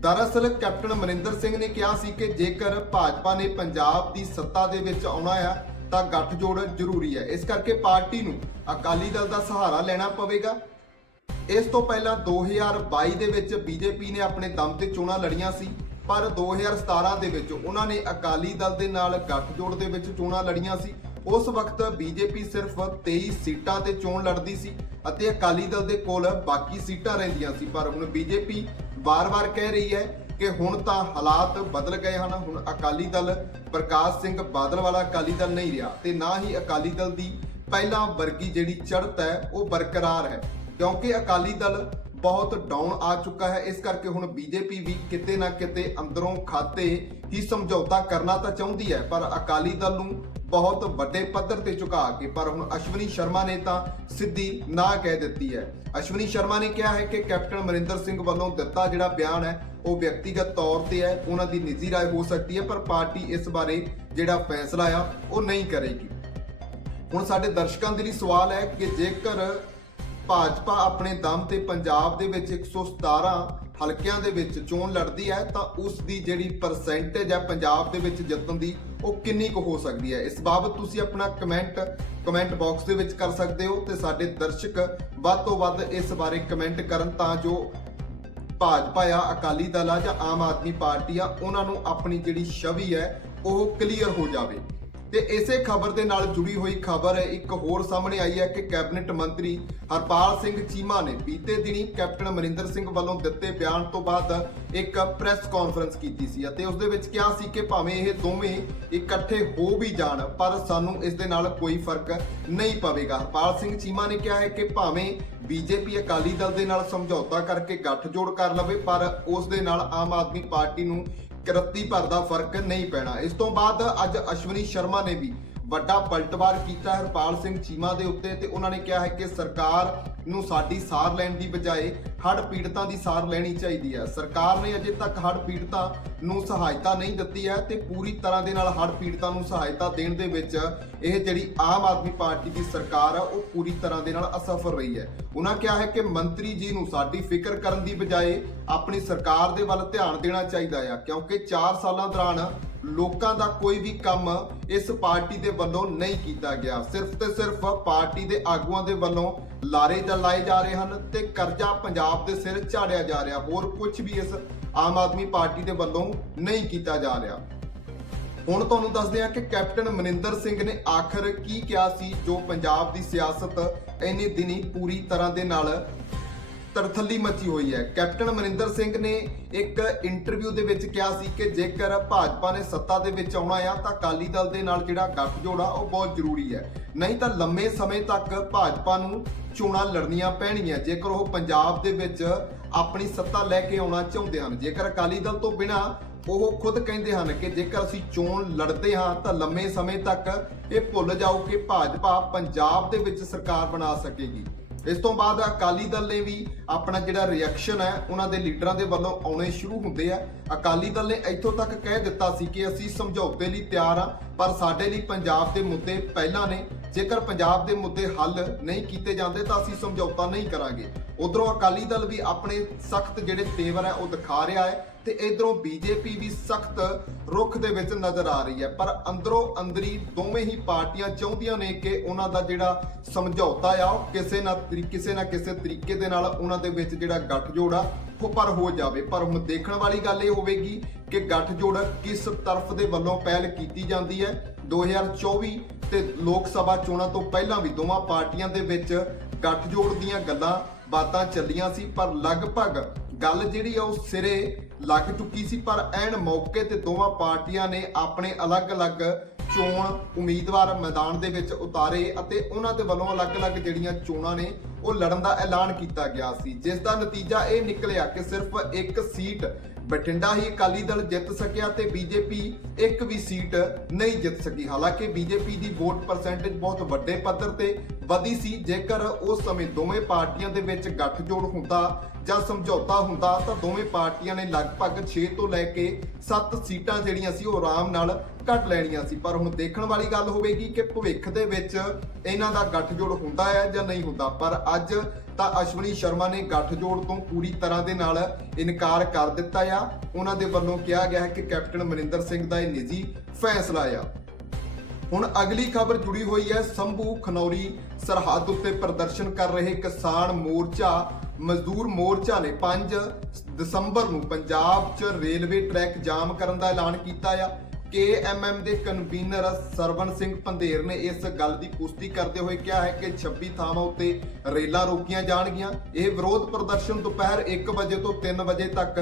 ਦਰਅਸਲ ਕੈਪਟਨ ਅਮਰਿੰਦਰ ਸਿੰਘ ਨੇ ਕਿਹਾ ਸੀ ਕਿ ਜੇਕਰ ਭਾਜਪਾ ਨੇ ਪੰਜਾਬ ਦੀ ਸੱਤਾ ਦੇ ਵਿੱਚ ਆਉਣਾ ਆ ਤਾਂ ਗੱਠਜੋੜ ਜ਼ਰੂਰੀ ਹੈ ਇਸ ਕਰਕੇ ਪਾਰਟੀ ਨੂੰ ਅਕਾਲੀ ਦਲ ਦਾ ਸਹਾਰਾ ਲੈਣਾ ਪਵੇਗਾ ਇਸ ਤੋਂ ਪਹਿਲਾਂ 2022 ਦੇ ਵਿੱਚ ਬੀਜੇਪੀ ਨੇ ਆਪਣੇ ਦਮ ਤੇ ਚੋਣਾਂ ਲੜੀਆਂ ਸੀ, ਪਰ 2017 ਦੇ ਵਿੱਚ ਉਹਨਾਂ ਨੇ ਅਕਾਲੀ ਦਲ ਦੇ ਨਾਲ ਗੱਠਜੋੜ ਦੇ ਵਿੱਚ ਚੋਣਾਂ ਲੜੀਆਂ ਸੀ। ਉਸ ਵਕਤ ਬੀਜੇਪੀ ਸਿਰਫ 23 ਸੀਟਾਂ ਤੇ ਚੋਣ ਲੜਦੀ ਸੀ ਅਤੇ ਅਕਾਲੀ ਦਲ ਦੇ ਕੋਲ ਬਾਕੀ ਸੀਟਾਂ ਰਹਿੰਦੀਆਂ ਸੀ। ਪਰ ਹੁਣ ਬੀਜੇਪੀ ਵਾਰ-ਵਾਰ ਕਹਿ ਰਹੀ ਹੈ ਕਿ ਹੁਣ ਤਾਂ ਹਾਲਾਤ ਬਦਲ ਗਏ ਹਨ। ਹੁਣ ਅਕਾਲੀ ਦਲ ਪ੍ਰਕਾਸ਼ ਸਿੰਘ ਬਾਦਲ ਵਾਲਾ ਅਕਾਲੀ ਦਲ ਨਹੀਂ ਰਿਹਾ ਤੇ ਨਾ ਹੀ ਅਕਾਲੀ ਦਲ ਦੀ ਪਹਿਲਾਂ ਵਰਗੀ ਜਿਹੜੀ ਚੜ੍ਹਤ ਹੈ, ਉਹ ਬਰਕਰਾਰ ਹੈ। ਕਿਉਂਕਿ ਅਕਾਲੀ ਦਲ ਬਹੁਤ ਡਾਊਨ ਆ ਚੁੱਕਾ ਹੈ ਇਸ ਕਰਕੇ ਹੁਣ ਬੀਜੇਪੀ ਵੀ ਕਿਤੇ ਨਾ ਕਿਤੇ ਅੰਦਰੋਂ ਖਾਤੇ ਹੀ ਸਮਝੌਤਾ ਕਰਨਾ ਤਾਂ ਚਾਹੁੰਦੀ ਹੈ ਪਰ ਅਕਾਲੀ ਦਲ ਨੂੰ ਬਹੁਤ ਵੱਡੇ ਪੱਧਰ ਤੇ ਝੁਕਾ ਕੇ ਪਰ ਹੁਣ ਅਸ਼ਵਨੀ ਸ਼ਰਮਾ ਨੇ ਤਾਂ ਸਿੱਧੀ ਨਾ ਕਹਿ ਦਿੱਤੀ ਹੈ ਅਸ਼ਵਨੀ ਸ਼ਰਮਾ ਨੇ ਕਿਹਾ ਹੈ ਕਿ ਕੈਪਟਨ ਅਮਰਿੰਦਰ ਸਿੰਘ ਵੱਲੋਂ ਦਿੱਤਾ ਜਿਹੜਾ ਬਿਆਨ ਹੈ ਉਹ ਵਿਅਕਤੀਗਤ ਤੌਰ ਤੇ ਹੈ ਉਹਨਾਂ ਦੀ ਨਿੱਜੀ رائے ਹੋ ਸਕਦੀ ਹੈ ਪਰ ਪਾਰਟੀ ਇਸ ਬਾਰੇ ਜਿਹੜਾ ਫੈਸਲਾ ਆ ਉਹ ਨਹੀਂ ਕਰੇਗੀ ਹੁਣ ਸਾਡੇ ਦਰਸ਼ਕਾਂ ਦੇ ਲਈ ਸਵਾਲ ਹੈ ਕਿ ਜੇਕਰ ਭਾਜਪਾ ਆਪਣੇ ਦਮ ਤੇ ਪੰਜਾਬ ਦੇ ਵਿੱਚ 117 ਹਲਕਿਆਂ ਦੇ ਵਿੱਚ ਚੋਣ ਲੜਦੀ ਹੈ, ਤਾਂ ਉਸ ਦੀ ਜਿਹੜੀ ਪਰਸੈਂਟੇਜ ਹੈ ਪੰਜਾਬ ਦੇ ਵਿੱਚ ਜਿੱਤਣ ਦੀ, ਉਹ ਕਿੰਨੀ ਕੁ ਹੋ ਸਕਦੀ ਹੈ? ਇਸ ਬਾਬਤ ਤੁਸੀਂ ਆਪਣਾ ਕਮੈਂਟ ਕਮੈਂਟ ਬਾਕਸ ਦੇ ਵਿੱਚ ਕਰ ਸਕਦੇ ਹੋ ਤੇ ਸਾਡੇ ਦਰਸ਼ਕ ਵੱਧ ਤੋਂ ਵੱਧ ਇਸ ਬਾਰੇ ਕਮੈਂਟ ਕਰਨ ਤਾਂ ਜੋ ਭਾਜਪਾ ਆ ਅਕਾਲੀ ਦਲ ਆ ਜਾਂ ਆਮ ਆਦਮੀ ਪਾਰਟੀ ਆ, ਉਹਨਾਂ ਨੂੰ ਆਪਣੀ ਜਿਹੜੀ ਛਵੀ ਹੈ, ਉਹ ਕਲੀਅਰ ਹੋ ਜਾਵੇ। ਤੇ ਇਸੇ ਖਬਰ ਦੇ ਨਾਲ ਜੁੜੀ ਹੋਈ ਖਬਰ ਇੱਕ ਹੋਰ ਸਾਹਮਣੇ ਆਈ ਹੈ ਕਿ ਕੈਬਨਿਟ ਮੰਤਰੀ ਹਰਪਾਲ ਸਿੰਘ ਚੀਮਾ ਨੇ ਬੀਤੇ ਦਿਨੀ ਕੈਪਟਨ ਅਮਰਿੰਦਰ ਸਿੰਘ ਵੱਲੋਂ ਦਿੱਤੇ ਬਿਆਨ ਤੋਂ ਬਾਅਦ ਇੱਕ ਪ੍ਰੈਸ ਕਾਨਫਰੰਸ ਕੀਤੀ ਸੀ ਅਤੇ ਉਸ ਦੇ ਵਿੱਚ ਕਿਹਾ ਸੀ ਕਿ ਭਾਵੇਂ ਇਹ ਦੋਵੇਂ ਇਕੱਠੇ ਹੋ ਵੀ ਜਾਣ, ਪਰ ਸਾਨੂੰ ਇਸ ਦੇ ਨਾਲ ਕੋਈ ਫ਼ਰਕ ਨਹੀਂ ਪਵੇਗਾ। ਹਰਪਾਲ ਸਿੰਘ ਚੀਮਾ ਨੇ ਕਿਹਾ ਹੈ ਕਿ ਭਾਵੇਂ ਬੀਜੇਪੀ ਅਕਾਲੀ ਦਲ ਦੇ ਨਾਲ ਸਮਝੌਤਾ ਕਰਕੇ ਗੱਠਜੋੜ ਕਰ ਲਵੇ, ਪਰ ਉਸ ਦੇ ਨਾਲ ਆਮ ਆਦਮੀ ਪਾਰਟੀ ਨੂੰ ਕਰਤੀ ਭਰ ਦਾ ਫ਼ਰਕ ਨਹੀਂ ਪੈਣਾ। ਇਸ ਤੋਂ ਬਾਅਦ ਅੱਜ ਅਸ਼ਵਨੀ ਸ਼ਰਮਾ ਨੇ ਵੀ ਵੱਡਾ ਪਲਟਵਾਰ ਕੀਤਾ। ਹਰਪਾਲ ਸਿੰਘ ਚੀਮਾ ਦੇ ਉੱਤੇ ਤੇ ਉਹਨਾਂ ਨੇ ਕਿਹਾ ਹੈ ਕਿ ਸਰਕਾਰ ਨੂੰ ਸਾਡੀ ਸਾਰ ਲੈਣ ਦੀ ਬਜਾਏ ਹੜ੍ਹ ਪੀੜਤਾਂ ਦੀ ਸਾਰ ਲੈਣੀ ਚਾਹੀਦੀ ਹੈ। ਸਰਕਾਰ ਨੇ ਅਜੇ ਤੱਕ ਹੜ੍ਹ ਪੀੜਤਾਂ ਨੂੰ ਸਹਾਇਤਾ ਨਹੀਂ ਦਿੱਤੀ ਹੈ ਤੇ ਪੂਰੀ ਤਰ੍ਹਾਂ ਦੇ ਨਾਲ ਹੜ੍ਹ ਪੀੜਤਾਂ ਨੂੰ ਸਹਾਇਤਾ ਦੇਣ ਦੇ ਵਿੱਚ ਇਹ ਜਿਹੜੀ ਆਮ ਆਦਮੀ ਪਾਰਟੀ ਦੀ ਸਰਕਾਰ ਹੈ ਉਹ ਪੂਰੀ ਤਰ੍ਹਾਂ ਦੇ ਨਾਲ ਅਸਫਲ ਰਹੀ ਹੈ। ਉਹਨਾਂ ਕਿਹਾ ਹੈ ਕਿ ਮੰਤਰੀ ਜੀ ਨੂੰ ਸਾਡੀ ਫਿਕਰ ਕਰਨ ਦੀ ਬਜਾਏ ਆਪਣੀ ਸਰਕਾਰ ਦੇ ਵੱਲ ਧਿਆਨ ਦੇਣਾ ਚਾਹੀਦਾ ਆ, ਕਿਉਂਕਿ 4 ਸਾਲਾਂ ਦੌਰਾਨ ਲੋਕਾਂ ਦਾ ਕੋਈ ਵੀ ਕੰਮ ਇਸ ਪਾਰਟੀ ਦੇ ਵੱਲੋਂ ਨਹੀਂ ਕੀਤਾ ਗਿਆ। ਸਿਰਫ ਤੇ ਸਿਰਫ ਪਾਰਟੀ ਦੇ ਆਗੂਆਂ ਦੇ ਵੱਲੋਂ ਲਾਰੇ ਜਾਂ ਲਾਏ ਜਾ ਰਹੇ ਹਨ ਤੇ ਕਰਜ਼ਾ ਪੰਜਾਬ ਦੇ ਸਿਰ ਝਾੜਿਆ ਜਾ ਰਿਹਾ। ਹੋਰ ਕੁਝ ਵੀ ਇਸ ਆਮ ਆਦਮੀ ਪਾਰਟੀ ਦੇ ਵੱਲੋਂ ਨਹੀਂ ਕੀਤਾ ਜਾ ਰਿਹਾ। ਹੁਣ ਤੁਹਾਨੂੰ ਦੱਸਦੇ ਹਾਂ ਕਿ ਕੈਪਟਨ ਮਨਿੰਦਰ ਸਿੰਘ ਨੇ ਆਖਰ ਕੀ ਕਿਹਾ ਸੀ, ਜੋ ਪੰਜਾਬ ਦੀ ਸਿਆਸਤ ਇੰਨੇ ਦਿਨੀ ਪੂਰੀ ਤਰ੍ਹਾਂ ਦੇ ਨਾਲ ਤਰਥੱਲੀ ਮਚੀ ਹੋਈ ਹੈ। ਕੈਪਟਨ ਅਮਰਿੰਦਰ ਸਿੰਘ ਨੇ ਇੱਕ ਇੰਟਰਵਿਊ ਦੇ ਵਿੱਚ ਕਿਹਾ ਸੀ ਕਿ ਜੇਕਰ ਭਾਜਪਾ ਨੇ ਸੱਤਾ ਦੇ ਵਿੱਚ ਆਉਣਾ ਆ, ਤਾਂ ਅਕਾਲੀ ਦਲ ਦੇ ਨਾਲ ਜਿਹੜਾ ਗੱਠਜੋੜ ਆ, ਉਹ ਬਹੁਤ ਜ਼ਰੂਰੀ ਹੈ। ਨਹੀਂ ਤਾਂ ਲੰਮੇ ਸਮੇਂ ਤੱਕ ਭਾਜਪਾ ਨੂੰ ਚੋਣਾਂ ਲੜਨੀਆਂ ਪੈਣਗੀਆਂ। ਜੇਕਰ ਉਹ ਪੰਜਾਬ ਦੇ ਵਿੱਚ ਆਪਣੀ ਸੱਤਾ ਲੈ ਕੇ ਆਉਣਾ ਚਾਹੁੰਦੇ ਹਨ, ਜੇਕਰ ਅਕਾਲੀ ਦਲ ਤੋਂ ਬਿਨਾਂ ਉਹ ਖੁਦ ਕਹਿੰਦੇ ਹਨ ਕਿ ਜੇਕਰ ਅਸੀਂ ਚੋਣ ਲੜਦੇ ਹਾਂ, ਤਾਂ ਲੰਮੇ ਸਮੇਂ ਤੱਕ ਇਹ ਭੁੱਲ ਜਾਓ ਕਿ ਭਾਜਪਾ ਪੰਜਾਬ ਦੇ ਵਿੱਚ ਸਰਕਾਰ ਬਣਾ ਸਕੇਗੀ। ਇਸ ਤੋਂ ਬਾਅਦ ਅਕਾਲੀ ਦਲ ਨੇ ਵੀ ਆਪਣਾ ਜਿਹੜਾ ਰਿਐਕਸ਼ਨ ਹੈ, ਉਹਨਾਂ ਦੇ ਲੀਡਰਾਂ ਦੇ ਵੱਲੋਂ ਆਉਣੇ ਸ਼ੁਰੂ ਹੁੰਦੇ ਆ। ਅਕਾਲੀ ਦਲ ਨੇ ਇੱਥੋਂ ਤੱਕ ਕਹਿ ਦਿੱਤਾ ਸੀ ਕਿ ਅਸੀਂ ਸਮਝੌਤੇ ਲਈ ਤਿਆਰ ਆ। ਪਰ ਸਾਡੇ ਲਈ ਪੰਜਾਬ ਦੇ ਮੁੱਦੇ ਪਹਿਲਾਂ ਨੇ। ਜੇਕਰ ਪੰਜਾਬ ਦੇ ਮੁੱਦੇ ਹੱਲ ਨਹੀਂ ਕੀਤੇ ਜਾਂਦੇ ਤਾਂ ਅਸੀਂ ਸਮਝੌਤਾ ਨਹੀਂ ਕਰਾਂਗੇ। ਉਧਰੋਂ ਅਕਾਲੀ ਦਲ ਵੀ ਆਪਣੇ ਸਖਤ ਜਿਹੜੇ ਤੇਵਰ ਹੈ, ਉਹ ਦਿਖਾ ਰਿਹਾ ਹੈ ਤੇ ਇਧਰੋਂ ਬੀਜੇਪੀ ਵੀ ਸਖਤ ਰੁਖ ਦੇ ਵਿੱਚ ਨਜ਼ਰ ਆ ਰਹੀ ਹੈ। ਪਰ ਅੰਦਰੋਂ ਅੰਦਰੀ ਦੋਵੇਂ ਹੀ ਪਾਰਟੀਆਂ ਚਾਹੁੰਦੀਆਂ ਨੇ ਕਿ ਉਹਨਾਂ ਦਾ ਜਿਹੜਾ ਸਮਝੌਤਾ ਆ, ਉਹ ਕਿਸੇ ਨਾ ਕਿਸੇ ਨਾ ਕਿਸੇ ਤਰੀਕੇ ਦੇ ਨਾਲ ਉਹਨਾਂ ਦੇ ਵਿੱਚ ਜਿਹੜਾ ਗੱਠਜੋੜ ਆ ਪਰ ਹੋ ਜਾਵੇ। ਪਰ ਹੁਣ ਦੇਖਣ ਵਾਲੀ ਗੱਲ ਇਹ ਹੋਵੇਗੀ ਕਿ ਗੱਠਜੋੜ ਕਿਸ ਤਰਫ ਦੇ ਵੱਲੋਂ ਪਹਿਲ ਕੀਤੀ ਜਾਂਦੀ ਹੈ। 2024 ਤੇ ਲੋਕ ਸਭਾ ਚੋਣਾਂ ਤੋਂ ਪਹਿਲਾਂ ਵੀ ਦੋਵਾਂ ਪਾਰਟੀਆਂ ਦੇ ਵਿੱਚ ਗੱਠਜੋੜ ਦੀਆਂ ਗੱਲਾਂ ਬਾਤਾਂ ਚੱਲੀਆਂ ਸੀ, ਪਰ ਲਗਭਗ ਗੱਲ ਜਿਹੜੀ ਆ ਉਹ ਸਿਰੇ ਲੱਗ ਚੁੱਕੀ ਸੀ। ਪਰ ਐਨ ਮੌਕੇ ਤੇ ਦੋਵਾਂ ਪਾਰਟੀਆਂ ਨੇ ਆਪਣੇ ਅਲੱਗ-ਅਲੱਗ ਚੋਣ ਉਮੀਦਵਾਰ ਮੈਦਾਨ ਦੇ ਵਿੱਚ ਉਤਾਰੇ ਅਤੇ ਉਹਨਾਂ ਦੇ ਵੱਲੋਂ ਅਲੱਗ-ਅਲੱਗ ਜਿਹੜੀਆਂ ਚੋਣਾਂ ਨੇ, ਉਹ ਲੜਨ ਦਾ ਐਲਾਨ ਕੀਤਾ ਗਿਆ ਸੀ। ਜਿਸ ਦਾ ਨਤੀਜਾ ਇਹ ਨਿਕਲਿਆ ਕਿ ਸਿਰਫ ਇੱਕ ਸੀਟ ਬਠਿੰਡਾ ਹੀ ਅਕਾਲੀ ਦਲ ਜਿੱਤ ਸਕਿਆ ਤੇ ਬੀਜੇਪੀ ਇੱਕ ਵੀ ਸੀਟ ਨਹੀਂ ਜਿੱਤ ਸਕੀ। ਹਾਲਾਂਕਿ ਬੀਜੇਪੀ ਦੀ ਵੋਟ ਪਰਸੈਂਟੇਜ ਬਹੁਤ ਵੱਡੇ ਪੱਧਰ ਤੇ ਵਧੀ ਸੀ। ਜੇਕਰ ਉਸ ਸਮੇਂ ਦੋਵੇਂ ਪਾਰਟੀਆਂ ਦੇ ਵਿੱਚ ਗੱਠਜੋੜ ਹੁੰਦਾ ਜਾਂ ਸਮਝੌਤਾ ਹੁੰਦਾ, ਤਾਂ ਦੋਵੇਂ ਪਾਰਟੀਆਂ ਨੇ ਲਗਭਗ 6 ਤੋਂ ਲੈ ਕੇ 7 ਸੀਟਾਂ ਜਿਹੜੀਆਂ ਸੀ, ਉਹ ਆਰਾਮ ਨਾਲ ਘੱਟ ਲੈਣੀਆਂ ਸੀ। ਪਰ ਹੁਣ ਦੇਖਣ ਵਾਲੀ ਗੱਲ ਹੋਵੇਗੀ ਕਿ ਭਵਿੱਖ ਦੇ ਵਿੱਚ ਇਹਨਾਂ ਦਾ ਗੱਠਜੋੜ ਹੁੰਦਾ ਹੈ ਜਾਂ ਨਹੀਂ ਹੁੰਦਾ। ਪਰ ਅੱਜ ਤਾਂ ਅਸ਼ਵਨੀ ਸ਼ਰਮਾ ਨੇ ਗੱਠਜੋੜ ਤੋਂ ਪੂਰੀ ਤਰ੍ਹਾਂ ਦੇ ਨਾਲ ਇਨਕਾਰ ਕਰ ਦਿੱਤਾ ਆ। ਉਹਨਾਂ ਦੇ ਵੱਲੋਂ ਕਿਹਾ ਗਿਆ ਹੈ ਕਿ ਕੈਪਟਨ ਮਨਿੰਦਰ ਸਿੰਘ ਦਾ ਇਹ ਨਿੱਜੀ ਫੈਸਲਾ ਆ। ਹੁਣ ਅਗਲੀ ਖਬਰ ਜੁੜੀ ਹੋਈ ਹੈ। ਸੰਭੂ ਖਨੌਰੀ ਸਰਹੱਦ ਉੱਤੇ ਪ੍ਰਦਰਸ਼ਨ ਕਰ ਰਹੇ ਕਿਸਾਨ ਮੋਰਚਾ, ਮਜ਼ਦੂਰ ਮੋਰਚਾ ਨੇ 5 ਦਸੰਬਰ ਨੂੰ ਪੰਜਾਬ 'ਚ ਰੇਲਵੇ ਟਰੈਕ ਜਾਮ ਕਰਨ ਦਾ ਐਲਾਨ ਕੀਤਾ ਆ। KMM ਦੇ ਕਨਵੀਨਰ ਸਰਵਨ ਸਿੰਘ ਪੰਧੇਰ ਨੇ ਇਸ ਗੱਲ ਦੀ ਪੁਸ਼ਟੀ ਕਰਦੇ ਹੋਏ ਕਿਹਾ ਹੈ ਕਿ 26 ਥਾਵਾਂ ਉੱਤੇ ਰੇਲਾਂ ਰੋਕੀਆਂ ਜਾਣਗੀਆਂ। ਇਹ ਵਿਰੋਧ ਪ੍ਰਦਰਸ਼ਨ ਦੁਪਹਿਰ 1 ਵਜੇ ਤੋਂ 3 ਵਜੇ ਤੱਕ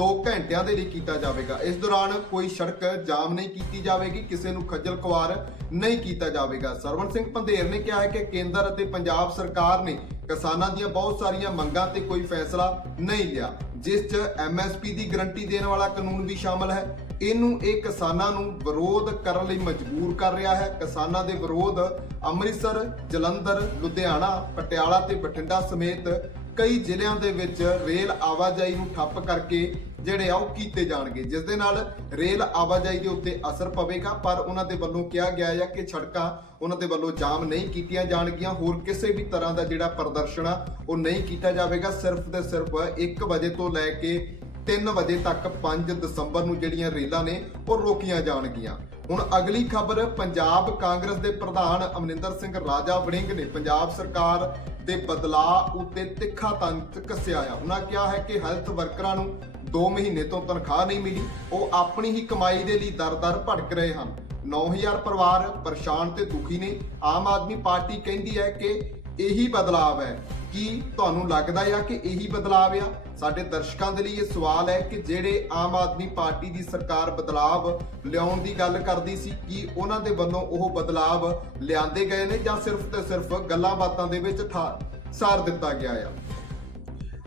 2 ਘੰਟਿਆਂ ਦੇ ਲਈ ਕੀਤਾ ਜਾਵੇਗਾ। ਇਸ ਦੌਰਾਨ ਕੋਈ ਸੜਕ ਜਾਮ ਨਹੀਂ ਕੀਤੀ ਜਾਵੇਗੀ, ਕਿਸੇ ਨੂੰ ਖੱਜਲ ਖੁਆਰ ਨਹੀਂ ਕੀਤਾ ਜਾਵੇਗਾ। ਸਰਵਨ ਸਿੰਘ ਪੰਧੇਰ ਨੇ ਕਿਹਾ ਹੈ ਕਿ ਕੇਂਦਰ ਅਤੇ ਪੰਜਾਬ ਸਰਕਾਰ ਨੇ ਕਿਸਾਨਾਂ ਦੀਆਂ ਬਹੁਤ ਸਾਰੀਆਂ ਮੰਗਾਂ ਤੇ ਕੋਈ ਫੈਸਲਾ ਨਹੀਂ ਲਿਆ, ਜਿਸ 'ਚ ਐਮਐਸਪੀ ਦੀ ਗਰੰਟੀ ਦੇਣ ਵਾਲਾ ਕਾਨੂੰਨ ਵੀ ਸ਼ਾਮਲ ਹੈ। ਇਹਨੂੰ ਇਹ ਕਿਸਾਨਾਂ ਨੂੰ ਵਿਰੋਧ ਕਰਨ ਲਈ ਮਜਬੂਰ ਕਰ ਰਿਹਾ ਹੈ। ਕਿਸਾਨਾਂ ਦੇ ਵਿਰੋਧ ਅੰਮ੍ਰਿਤਸਰ, ਜਲੰਧਰ, ਲੁਧਿਆਣਾ, ਪਟਿਆਲਾ ਤੇ ਬਠਿੰਡਾ ਸਮੇਤ ਕਈ ਜ਼ਿਲ੍ਹਿਆਂ ਦੇ ਵਿੱਚ ਰੇਲ ਆਵਾਜਾਈ ਨੂੰ ਠੱਪ ਕਰਕੇ ਜਿਹੜੇ ਆ ਉਹ ਕੀਤੇ ਜਾਣਗੇ। ਜਿਸ ਦੇ ਨਾਲ ਰੇਲ ਆਵਾਜਾਈ ਦੇ ਉੱਤੇ ਅਸਰ ਪਵੇਗਾ, ਪਰ ਉਹਨਾਂ ਦੇ ਵੱਲੋਂ ਕਿਹਾ ਗਿਆ ਹੈ ਕਿ ਸੜਕਾਂ ਉਹਨਾਂ ਦੇ ਵੱਲੋਂ ਜਾਮ ਨਹੀਂ ਕੀਤੀਆਂ ਜਾਣਗੀਆਂ। ਹੋਰ ਕਿਸੇ ਵੀ ਤਰ੍ਹਾਂ ਦਾ ਜਿਹੜਾ ਪ੍ਰਦਰਸ਼ਨ ਆ, ਉਹ ਨਹੀਂ ਕੀਤਾ ਜਾਵੇਗਾ। ਸਿਰਫ ਤੇ ਸਿਰਫ 1 ਵਜੇ ਤੋਂ ਲੈ ਕੇ 3 ਵਜੇ ਤੱਕ 5 ਦਸੰਬਰ ਨੂੰ ਜਿਹੜੀਆਂ ਰੇਲਾਂ ਨੇ, ਉਹ ਰੋਕੀਆਂ ਜਾਣਗੀਆਂ। ਹੁਣ ਅਗਲੀ ਖਬਰ, ਪੰਜਾਬ ਕਾਂਗਰਸ ਦੇ ਪ੍ਰਧਾਨ ਅਮਰਿੰਦਰ ਸਿੰਘ ਰਾਜਾ ਵੜਿੰਗ ਨੇ ਪੰਜਾਬ ਸਰਕਾਰ ਦੇ ਬਦਲਾਅ ਉੱਤੇ ਤਿੱਖਾ ਤੰਤ ਕੱਸਿਆ ਆ। ਉਹਨਾਂ ਕਿਹਾ ਹੈ ਕਿ ਹੈਲਥ ਵਰਕਰਾਂ ਨੂੰ 2 ਮਹੀਨੇ ਤੋਂ ਤਨਖਾਹ ਨਹੀਂ ਮਿਲੀ, ਉਹ ਆਪਣੀ ਹੀ ਕਮਾਈ ਦੇ ਲਈ ਦਰ-ਦਰ ਭਟਕ ਰਹੇ ਹਨ। 9000 ਪਰਿਵਾਰ ਪਰੇਸ਼ਾਨ ਤੇ ਦੁਖੀ ਨੇ। ਆਮ ਆਦਮੀ ਪਾਰਟੀ ਕਹਿੰਦੀ ਹੈ ਕਿ ਇਹੀ ਬਦਲਾਅ ਹੈ ਕੀ ਤੁਹਾਨੂੰ ਲੱਗਦਾ ਆ ਕਿ ਇਹੀ ਬਦਲਾਅ ਆ? ਸਾਡੇ ਦਰਸ਼ਕਾਂ ਦੇ ਲਈ ਇਹ ਸਵਾਲ ਹੈ ਕਿ ਜਿਹੜੇ ਆਮ ਆਦਮੀ ਪਾਰਟੀ ਦੀ ਸਰਕਾਰ ਬਦਲਾਅ ਲਿਆਉਣ ਦੀ ਗੱਲ ਕਰਦੀ ਸੀ, ਕੀ ਉਹਨਾਂ ਦੇ ਵੱਲੋਂ ਉਹ ਬਦਲਾਅ ਲਿਆਂਦੇ ਗਏ ਨੇ ਜਾਂ ਸਿਰਫ ਤੇ ਸਿਰਫ ਗੱਲਾਂ ਬਾਤਾਂ ਦੇ ਵਿੱਚ ਠਾ- ਸਾਰ ਦਿੱਤਾ ਗਿਆ ਆ?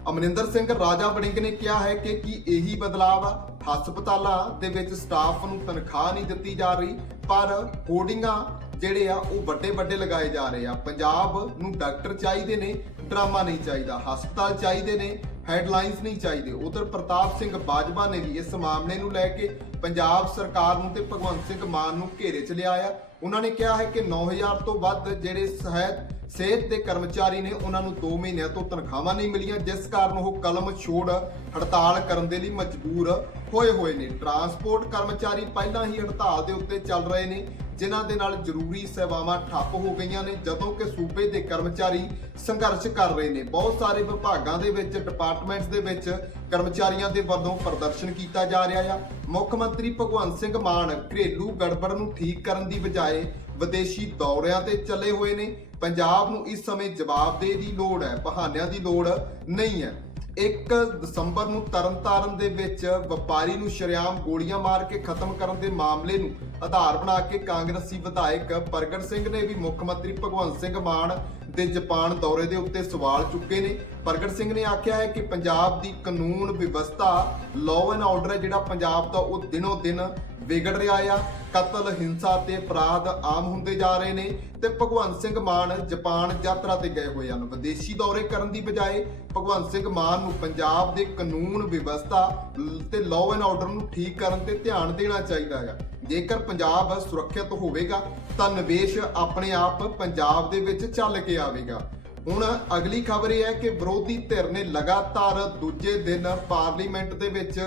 ਅਮਰਿੰਦਰ ਸਿੰਘ ਰਾਜਾ ਵੜਿੰਗ ਨੇ ਕਿਹਾ ਹੈ ਕਿ ਕੀ ਇਹੀ ਬਦਲਾਅ ਆ? ਹਸਪਤਾਲਾਂ ਦੇ ਵਿੱਚ ਸਟਾਫ ਨੂੰ ਤਨਖਾਹ ਨਹੀਂ ਦਿੱਤੀ ਜਾ ਰਹੀ, ਪਰ ਹੋਰਡਿੰਗਾਂ ਜਿਹੜੇ ਆ ਉਹ ਵੱਡੇ ਵੱਡੇ ਲਗਾਏ ਜਾ ਰਹੇ ਆ। ਪੰਜਾਬ ਨੂੰ ਡਾਕਟਰ ਚਾਹੀਦੇ ਨੇ, ਡਰਾਮਾ ਨਹੀਂ ਚਾਹੀਦਾ, ਹਸਪਤਾਲ ਚਾਹੀਦੇ ਨੇ, ਹੈਡਲਾਈਨਸ ਨਹੀਂ ਚਾਹੀਦੇ। ਉਧਰ ਪ੍ਰਤਾਪ ਸਿੰਘ ਬਾਜਵਾ ਨੇ ਵੀ ਇਸ ਮਾਮਲੇ ਨੂੰ ਲੈ ਕੇ ਪੰਜਾਬ ਸਰਕਾਰ ਨੂੰ ਤੇ ਭਗਵੰਤ ਸਿੰਘ ਮਾਨ ਨੂੰ ਘੇਰੇ 'ਚ ਲਿਆ ਆ। ਉਹਨਾਂ ਨੇ ਕਿਹਾ ਹੈ ਕਿ 9000 ਤੋਂ ਵੱਧ ਜਿਹੜੇ ਸਹਾਇਕ ਸਿਹਤ ਦੇ ਕਰਮਚਾਰੀ ਨੇ, ਉਹਨਾਂ ਨੂੰ 2 ਮਹੀਨਿਆਂ ਤੋਂ ਤਨਖਾਹਾਂ ਨਹੀਂ ਮਿਲੀਆਂ, ਜਿਸ ਕਾਰਨ ਉਹ ਕਲਮ ਛੋੜ ਹੜਤਾਲ ਕਰਨ ਦੇ ਲਈ ਮਜਬੂਰ ਹੋਏ ਹੋਏ ਨੇ। ਟਰਾਂਸਪੋਰਟ ਕਰਮਚਾਰੀ ਪਹਿਲਾਂ ਹੀ ਹੜਤਾਲ ਦੇ ਉੱਤੇ ਚੱਲ ਰਹੇ ਨੇ। ਜਿਨ੍ਹਾਂ ਦੇ ਨਾਲ ਜ਼ਰੂਰੀ ਸੇਵਾਵਾਂ ਠੱਪ ਹੋ ਗਈਆਂ ਨੇ, ਜਦੋਂ ਕਿ ਸੂਬੇ ਦੇ ਕਰਮਚਾਰੀ ਸੰਘਰਸ਼ ਕਰ ਰਹੇ ਨੇ। ਬਹੁਤ ਸਾਰੇ ਵਿਭਾਗਾਂ ਦੇ ਵਿੱਚ ਡਿਪਾਰਟਮੈਂਟਸ ਦੇ ਵਿੱਚ ਕਰਮਚਾਰੀਆਂ ਦੇ ਵੱਲੋਂ ਪ੍ਰਦਰਸ਼ਨ ਕੀਤਾ ਜਾ ਰਿਹਾ ਆ। ਮੁੱਖ ਮੰਤਰੀ ਭਗਵੰਤ ਸਿੰਘ ਮਾਨ ਘਰੇਲੂ ਗੜਬੜ ਨੂੰ ਠੀਕ ਕਰਨ ਦੀ ਬਜਾਏ ਵਿਦੇਸ਼ੀ ਦੌਰਿਆਂ ਤੇ ਚੱਲੇ ਹੋਏ ਨੇ। ਪੰਜਾਬ ਨੂੰ ਇਸ ਸਮੇਂ ਜਵਾਬਦੇਹੀ ਦੀ ਲੋੜ ਹੈ, ਬਹਾਨਿਆਂ ਦੀ ਲੋੜ ਨਹੀਂ ਹੈ। 1 ਦਸੰਬਰ ਨੂੰ ਤਰਨਤਾਰਨ ਦੇ ਵਿੱਚ ਵਪਾਰੀ ਨੂੰ ਸ਼ਰੇਆਮ ਗੋਲੀਆਂ ਮਾਰ ਕੇ ਖਤਮ ਕਰਨ ਦੇ ਮਾਮਲੇ ਨੂੰ ਆਧਾਰ ਬਣਾ ਕੇ ਕਾਂਗਰਸੀ ਵਿਧਾਇਕ ਪ੍ਰਗਟ ਸਿੰਘ ਨੇ ਵੀ ਮੁੱਖ ਮੰਤਰੀ ਭਗਵੰਤ ਸਿੰਘ ਮਾਨ ਦੇ ਜਾਪਾਨ ਦੌਰੇ ਦੇ ਉੱਤੇ ਸਵਾਲ ਚੁੱਕੇ ਨੇ। ਪ੍ਰਗਟ ਸਿੰਘ ਨੇ ਆਖਿਆ ਹੈ ਕਿ ਪੰਜਾਬ ਦੀ ਕਾਨੂੰਨ ਵਿਵਸਥਾ ਲਾਅ ਐਂਡ ਆਰਡਰ ਹੈ ਜਿਹੜਾ ਪੰਜਾਬ ਦਾ ਉਹ ਦਿਨੋ ਦਿਨ ਵਿਗੜ ਰਿਹਾ ਆ। ਕਤਲ, ਹਿੰਸਾ ਤੇ ਅਪਰਾਧ ਆਮ ਹੁੰਦੇ ਜਾ ਰਹੇ ਨੇ ਤੇ ਭਗਵੰਤ ਸਿੰਘ ਮਾਨ ਜਾਪਾਨ ਯਾਤਰਾ ਤੇ ਗਏ ਹੋਏ ਹਨ। ਵਿਦੇਸ਼ੀ ਦੌਰੇ ਕਰਨ ਦੀ ਬਜਾਏ ਭਗਵੰਤ ਸਿੰਘ ਮਾਨ ਨੂੰ ਪੰਜਾਬ ਦੇ ਕਾਨੂੰਨ ਵਿਵਸਥਾ ਤੇ ਲਾਅ ਐਂਡ ਆਰਡਰ ਨੂੰ ਠੀਕ ਕਰਨ ਤੇ ਧਿਆਨ ਦੇਣਾ ਚਾਹੀਦਾ ਹੈ ਜੇਕਰ ਪੰਜਾਬ ਸੁਰੱਖਿਅਤ ਹੋਵੇਗਾ, ਤਾਂ ਨਿਵੇਸ਼ ਆਪਣੇ ਆਪ ਪੰਜਾਬ ਦੇ ਵਿੱਚ ਚੱਲ ਕੇ ਆਵੇਗਾ। ਹੁਣ ਅਗਲੀ ਖਬਰ ਇਹ ਹੈ ਕਿ ਵਿਰੋਧੀ ਧਿਰ ਨੇ ਲਗਾਤਾਰ ਦੂਜੇ ਦਿਨ ਪਾਰਲੀਮੈਂਟ ਦੇ ਵਿੱਚ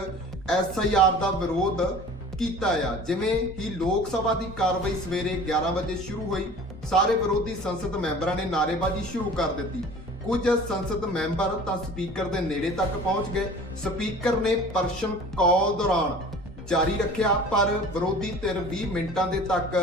ਐਸਆਈਆਰ ਦਾ ਵਿਰੋਧ ਕੀਤਾ ਆ। ਜਿਵੇਂ ਹੀ ਲੋਕ ਸਭਾ ਦੀ ਕਾਰਵਾਈ ਸਵੇਰੇ 11 ਵਜੇ ਸ਼ੁਰੂ ਹੋਈ, ਸਾਰੇ ਵਿਰੋਧੀ ਸੰਸਦ ਮੈਂਬਰਾਂ ਨੇ ਨਾਅਰੇਬਾਜ਼ੀ ਸ਼ੁਰੂ ਕਰ ਦਿੱਤੀ। ਕੁਝ ਸੰਸਦ ਮੈਂਬਰ ਤਾਂ ਸਪੀਕਰ ਦੇ ਨੇੜੇ ਤੱਕ ਪਹੁੰਚ ਗਏ। ਸਪੀਕਰ ਨੇ ਪ੍ਰਸ਼ਨ ਕਾਲ ਦੌਰਾਨ ਜਾਰੀ ਰੱਖਿਆ, ਪਰ ਵਿਰੋਧੀ ਧਿਰ 20 ਮਿੰਟਾਂ ਦੇ ਤੱਕ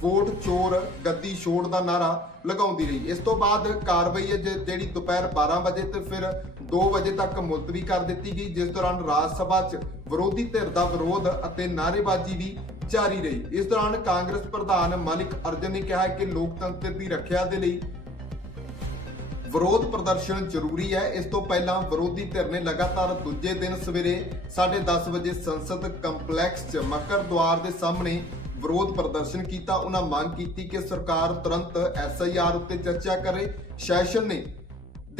ਵੋਟ ਚੋਰ ਗੱਦੀ ਛੋੜ ਦਾ ਨਾਰਾ ਲਗਾਉਂਦੀ ਰਹੀ। ਇਸ ਤੋਂ ਬਾਅਦ ਕਾਰਵਾਈ ਹੈ ਜਿਹੜੀ ਦੁਪਹਿਰ 12 ਵਜੇ ਤੇ ਫਿਰ 2 ਵਜੇ ਤੱਕ ਮੁਲਤਵੀ ਕਰ ਦਿੱਤੀ ਗਈ, ਜਿਸ ਦੌਰਾਨ ਰਾਜ ਸਭਾ 'ਚ ਵਿਰੋਧੀ ਧਿਰ ਦਾ ਵਿਰੋਧ ਅਤੇ ਨਾਅਰੇਬਾਜ਼ੀ ਵੀ ਜਾਰੀ ਰਹੀ। ਇਸ ਦੌਰਾਨ ਕਾਂਗਰਸ ਪ੍ਰਧਾਨ ਮਲਿਕ ਅਰਜਨ ਨੇ ਕਿਹਾ ਕਿ ਲੋਕਤੰਤਰ ਦੀ ਰੱਖਿਆ ਦੇ ਲਈ ਵਿਰੋਧ ਪ੍ਰਦਰਸ਼ਨ ਜ਼ਰੂਰੀ ਹੈ। ਇਸ ਤੋਂ ਪਹਿਲਾਂ ਵਿਰੋਧੀ ਧਿਰ ਨੇ ਲਗਾਤਾਰ ਦੂਜੇ ਦਿਨ ਸਵੇਰੇ 10:30 ਵਜੇ ਸੰਸਦ ਕੰਪਲੈਕਸ 'ਚ ਮੱਕਰ ਦੁਆਰ ਦੇ ਸਾਹਮਣੇ ਵਿਰੋਧ ਪ੍ਰਦਰਸ਼ਨ ਕੀਤਾ। ਉਹਨਾਂ ਮੰਗ ਕੀਤੀ ਕਿ ਸਰਕਾਰ ਤੁਰੰਤ ਐਸਆਈਆਰ ਉੱਤੇ ਚਰਚਾ ਕਰੇ। ਸੈਸ਼ਨ ਨੇ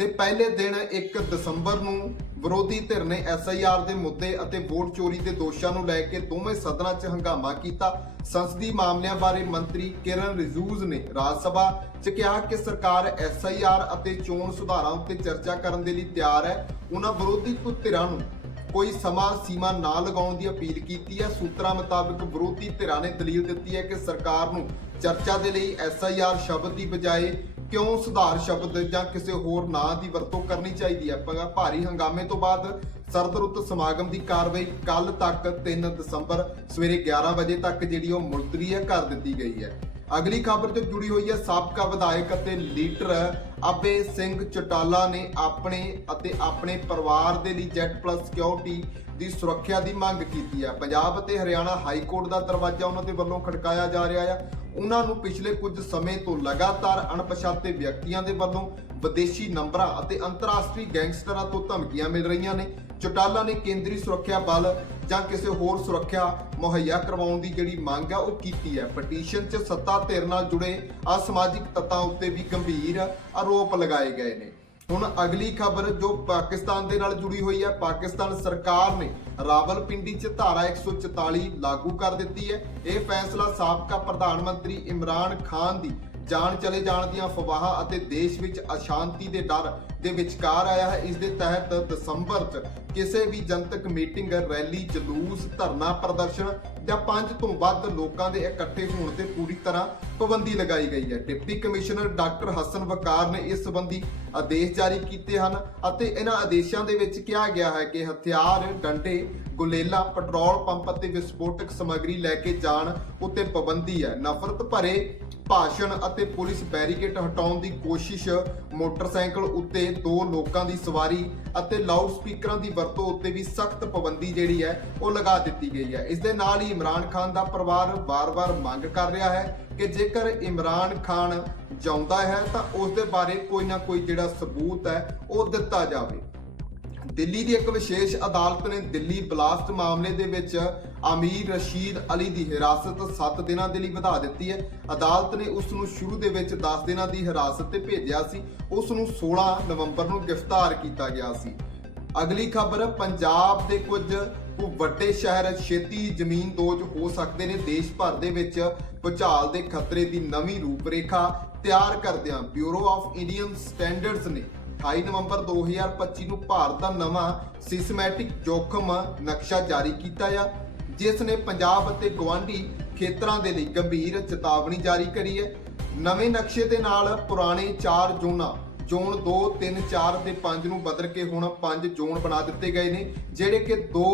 ਦੇ ਪਹਿਲੇ ਦਿਨ 1 ਦਸੰਬਰ ਨੂੰ ਵਿਰੋਧੀ ਧਿਰ ਨੇ ਐਸਆਈਆਰ ਦੇ ਮੁੱਦੇ ਅਤੇ ਵੋਟ ਚੋਰੀ ਦੇ ਦੋਸ਼ਾਂ ਨੂੰ ਲੈ ਕੇ ਦੋਵੇਂ ਸਦਨਾਂ 'ਚ ਹੰਗਾਮਾ ਕੀਤਾ। ਸੰਸਦੀ ਮਾਮਲਿਆਂ ਬਾਰੇ ਮੰਤਰੀ ਕਿਰਨ ਰਿਜੂਜ਼ ਨੇ ਰਾਜ ਸਭਾ 'ਚ ਕਿਹਾ ਕਿ ਸਰਕਾਰ ਐਸਆਈਆਰ ਅਤੇ ਚੋਣ ਸੁਧਾਰਾਂ ਉੱਤੇ ਚਰਚਾ ਕਰਨ ਦੇ ਲਈ ਤਿਆਰ ਹੈ। ਉਹਨਾਂ ਵਿਰੋਧੀ ਧਿਰਾਂ ਨੂੰ ਕੋਈ ਸਮਾਂ ਸੀਮਾ ਨਾ ਲਗਾਉਣ ਦੀ ਅਪੀਲ ਕੀਤੀ ਹੈ। ਸੂਤਰਾਂ ਮੁਤਾਬਕ ਵਿਰੋਧੀ ਧਿਰਾਂ ਨੇ ਦਲੀਲ ਦਿੱਤੀ ਹੈ ਕਿ ਸਰਕਾਰ ਨੂੰ ਚਰਚਾ ਦੇ ਲਈ ਐਸਆਈਆਰ ਸ਼ਬਦ ਦੀ ਬਜਾਏ ਕਿਉਂ ਸੁਧਾਰ ਸ਼ਬਦ ਜਾਂ ਕਿਸੇ ਹੋਰ ਨਾਂ ਦੀ ਵਰਤੋਂ ਕਰਨੀ ਚਾਹੀਦੀ ਹੈ? ਭਾਰੀ ਹੰਗਾਮੇ ਤੋਂ ਬਾਅਦ ਸਰਦ ਰੁੱਤ ਸਮਾਗਮ ਦੀ ਕਾਰਵਾਈ ਕੱਲ ਤੱਕ 3 ਦਸੰਬਰ ਸਵੇਰੇ 11 ਵਜੇ ਤੱਕ ਜਿਹੜੀ ਉਹ ਮੁਲਤਵੀ ਹੈ, ਕਰ ਦਿੱਤੀ ਗਈ ਹੈ। ਅਗਲੀ ਖਬਰ ਜੋ ਜੁੜੀ ਹੋਈ ਹੈ ਸਾਬਕਾ ਵਿਧਾਇਕ ਅਤੇ ਲੀਡਰ ਅਬੇ ਸਿੰਘ ਚਟਾਲਾ ਨੇ ਆਪਣੇ ਅਤੇ ਆਪਣੇ ਪਰਿਵਾਰ ਦੇ ਲਈ ਜੈਟ ਪਲੱਸ ਸਿਕਿਉਰਿਟੀ ਦੀ ਸੁਰੱਖਿਆ ਦੀ ਮੰਗ ਕੀਤੀ ਹੈ। ਪੰਜਾਬ ਅਤੇ ਹਰਿਆਣਾ ਹਾਈ ਕੋਰਟ ਦਾ ਦਰਵਾਜ਼ਾ ਉਹਨਾਂ ਦੇ ਵੱਲੋਂ ਖੜਕਾਇਆ ਜਾ ਰਿਹਾ ਹੈ ਉਹਨਾਂ ਨੂੰ ਪਿਛਲੇ ਕੁਝ ਸਮੇਂ ਤੋਂ ਲਗਾਤਾਰ ਅਣਪਛਾਤੇ ਵਿਅਕਤੀਆਂ ਦੇ ਵੱਲੋਂ ਵਿਦੇਸ਼ੀ ਨੰਬਰਾਂ ਅਤੇ ਅੰਤਰਰਾਸ਼ਟਰੀ ਗੈਂਗਸਟਰਾਂ ਤੋਂ ਧਮਕੀਆਂ ਮਿਲ ਰਹੀਆਂ ਨੇ। ਚੋਟਾਲਾ ਨੇ ਕੇਂਦਰੀ ਸੁਰੱਖਿਆ ਬਲ ਜਾਂ ਕਿਸੇ ਹੋਰ ਸੁਰੱਖਿਆ ਮੁਹੱਈਆ ਕਰਵਾਉਣ ਦੀ ਜਿਹੜੀ ਮੰਗ ਆ, ਉਹ ਕੀਤੀ ਹੈ। ਪਟੀਸ਼ਨ 'ਚ ਸੱਤਾ ਧਿਰ ਨਾਲ ਜੁੜੇ ਅਸਮਾਜਿਕ ਤੱਤਾਂ ਉੱਤੇ ਵੀ ਗੰਭੀਰ ਆਰੋਪ ਲਗਾਏ ਗਏ ਨੇ। ਹੁਣ ਅਗਲੀ ਖਬਰ ਜੋ ਪਾਕਿਸਤਾਨ ਦੇ ਨਾਲ ਜੁੜੀ ਹੋਈ ਹੈ, ਪਾਕਿਸਤਾਨ ਸਰਕਾਰ ਨੇ ਰਾਵਲਪਿੰਡੀ 'ਚ ਧਾਰਾ 144 ਲਾਗੂ ਕਰ ਦਿੱਤੀ ਹੈ। ਇਹ ਫੈਸਲਾ ਸਾਬਕਾ ਪ੍ਰਧਾਨ ਮੰਤਰੀ ਇਮਰਾਨ ਖਾਨ ਦੀ ਜਾਣ ਚਲੇ ਜਾਣ ਦੀਆਂ ਫਵਾਹਾਂ ਅਤੇ ਦੇਸ਼ ਵਿੱਚ ਅਸ਼ਾਂਤੀ ਦੇ ਡਰ ਦੇ ਵਿਚਕਾਰ ਆਇਆ ਹੈ। ਇਸ ਦੇ ਤਹਿਤ ਦਸੰਬਰ 'ਚ ਕਿਸੇ ਵੀ ਜਨਤਕ ਮੀਟਿੰਗ, ਰੈਲੀ, ਜਲੂਸ, ਧਰਨਾ ਪ੍ਰਦਰਸ਼ਨ ਜਾਂ ਪੰਜ ਤੋਂ ਵੱਧ ਲੋਕਾਂ ਦੇ ਇਕੱਠੇ ਹੋਣ ਤੇ ਪੂਰੀ ਤਰ੍ਹਾਂ ਪਾਬੰਦੀ ਲਗਾਈ ਗਈ ਹੈ। Deputy commissioner doctor Hasan Waqar ਨੇ ਇਸ ਸੰਬੰਧੀ ਆਦੇਸ਼ ਜਾਰੀ ਕੀਤੇ ਹਨ ਅਤੇ ਇਹਨਾਂ ਆਦੇਸ਼ਾਂ ਦੇ ਵਿੱਚ ਕਿਹਾ ਗਿਆ ਹੈ ਕਿ ਹਥਿਆਰ, ਡੰਡੇ, ਗੁਲੇਲਾ, ਪੈਟਰੋਲ ਪੰਪ ਅਤੇ ਵਿਸਫੋਟਕ ਸਮੱਗਰੀ ਲੈ ਕੇ ਜਾਣ ਉੱਤੇ ਪਾਬੰਦੀ ਹੈ। ਨਫ਼ਰਤ ਭਰੇ ਭਾਸ਼ਣ ਅਤੇ ਪੁਲਿਸ ਬੈਰੀਕੇਡ ਹਟਾਉਣ ਦੀ ਕੋਸ਼ਿਸ਼, ਮੋਟਰਸਾਈਕਲ ਉੱਤੇ ਦੋ ਲੋਕਾਂ ਦੀ ਸਵਾਰੀ ਅਤੇ ਲਾਊਡ ਸਪੀਕਰਾਂ ਦੀ ਵਰਤੋਂ ਉੱਤੇ ਵੀ ਸਖਤ ਪਾਬੰਦੀ ਜਿਹੜੀ ਹੈ, ਉਹ ਲਗਾ ਦਿੱਤੀ ਗਈ ਹੈ। ਇਸ ਦੇ ਨਾਲ ਹੀ ਇਮਰਾਨ ਖਾਨ ਦਾ ਪਰਿਵਾਰ ਵਾਰ-ਵਾਰ ਮੰਗ ਕਰ ਰਿਹਾ ਹੈ ਕਿ ਜੇਕਰ ਇਮਰਾਨ ਖਾਨ ਜਾਉਂਦਾ ਹੈ, ਤਾਂ ਉਸ ਦੇ ਬਾਰੇ ਕੋਈ ਨਾ ਕੋਈ ਜਿਹੜਾ ਸਬੂਤ ਹੈ, ਉਹ ਦਿੱਤਾ ਜਾਵੇ। ਦਿੱਲੀ ਦੀ ਇੱਕ ਵਿਸ਼ੇਸ਼ ਅਦਾਲਤ ਨੇ ਦਿੱਲੀ ਬਲਾਸਟ ਮਾਮਲੇ ਦੇ ਵਿੱਚ ਅਮੀਰ ਰਸ਼ੀਦ ਅਲੀ ਦੀ ਹਿਰਾਸਤ 7 ਦਿਨਾਂ ਦੇ ਲਈ ਵਧਾ ਦਿੱਤੀ ਹੈ। ਅਦਾਲਤ ਨੇ ਉਸ ਨੂੰ ਸ਼ੁਰੂ ਦੇ ਵਿੱਚ 10 ਦਿਨਾਂ ਦੀ ਹਿਰਾਸਤ ਤੇ ਭੇਜਿਆ ਸੀ। ਉਸ ਨੂੰ 16 ਨਵੰਬਰ ਨੂੰ ਗ੍ਰਿਫਤਾਰ ਕੀਤਾ ਗਿਆ ਸੀ। ਅਗਲੀ ਖਬਰ, ਪੰਜਾਬ ਦੇ ਕੁਝ ਕੁ ਵੱਡੇ ਸ਼ਹਿਰ ਛੇਤੀ ਜ਼ਮੀਨ ਦੋਜ ਹੋ ਸਕਦੇ ਨੇ। ਦੇਸ਼ ਭਰ ਦੇ ਵਿੱਚ ਭੁਚਾਲ ਦੇ ਖਤਰੇ ਦੀ ਨਵੀਂ ਰੂਪਰੇਖਾ ਤਿਆਰ ਕਰਦਿਆਂ ਬਿਊਰੋ ਆਫ ਇੰਡੀਅਨ ਸਟੈਂਡਰਡਸ ਨੇ 28 ਨਵੰਬਰ 2025 ਨੂੰ ਭਾਰਤ ਦਾ ਨਵਾਂ ਸਿਸਟਮੈਟਿਕ ਜੋਖਮ ਨਕਸ਼ਾ ਜਾਰੀ ਕੀਤਾ ਆ, ਜਿਸ ਨੇ ਪੰਜਾਬ ਅਤੇ ਗਵਾਂਢੀ ਖੇਤਰਾਂ ਦੇ ਲਈ ਗੰਭੀਰ ਚੇਤਾਵਨੀ ਜਾਰੀ ਕਰੀ ਹੈ। ਨਵੇਂ ਨਕਸ਼ੇ ਦੇ ਨਾਲ ਪੁਰਾਣੇ 4 ਜ਼ੋਨਾਂ, ਜ਼ੋਨ 2 3 4 ਤੇ 5 ਨੂੰ ਬਦਲ ਕੇ ਹੁਣ 5 ਜ਼ੋਨ ਬਣਾ ਦਿੱਤੇ ਗਏ ਨੇ, ਜਿਹੜੇ ਕਿ 2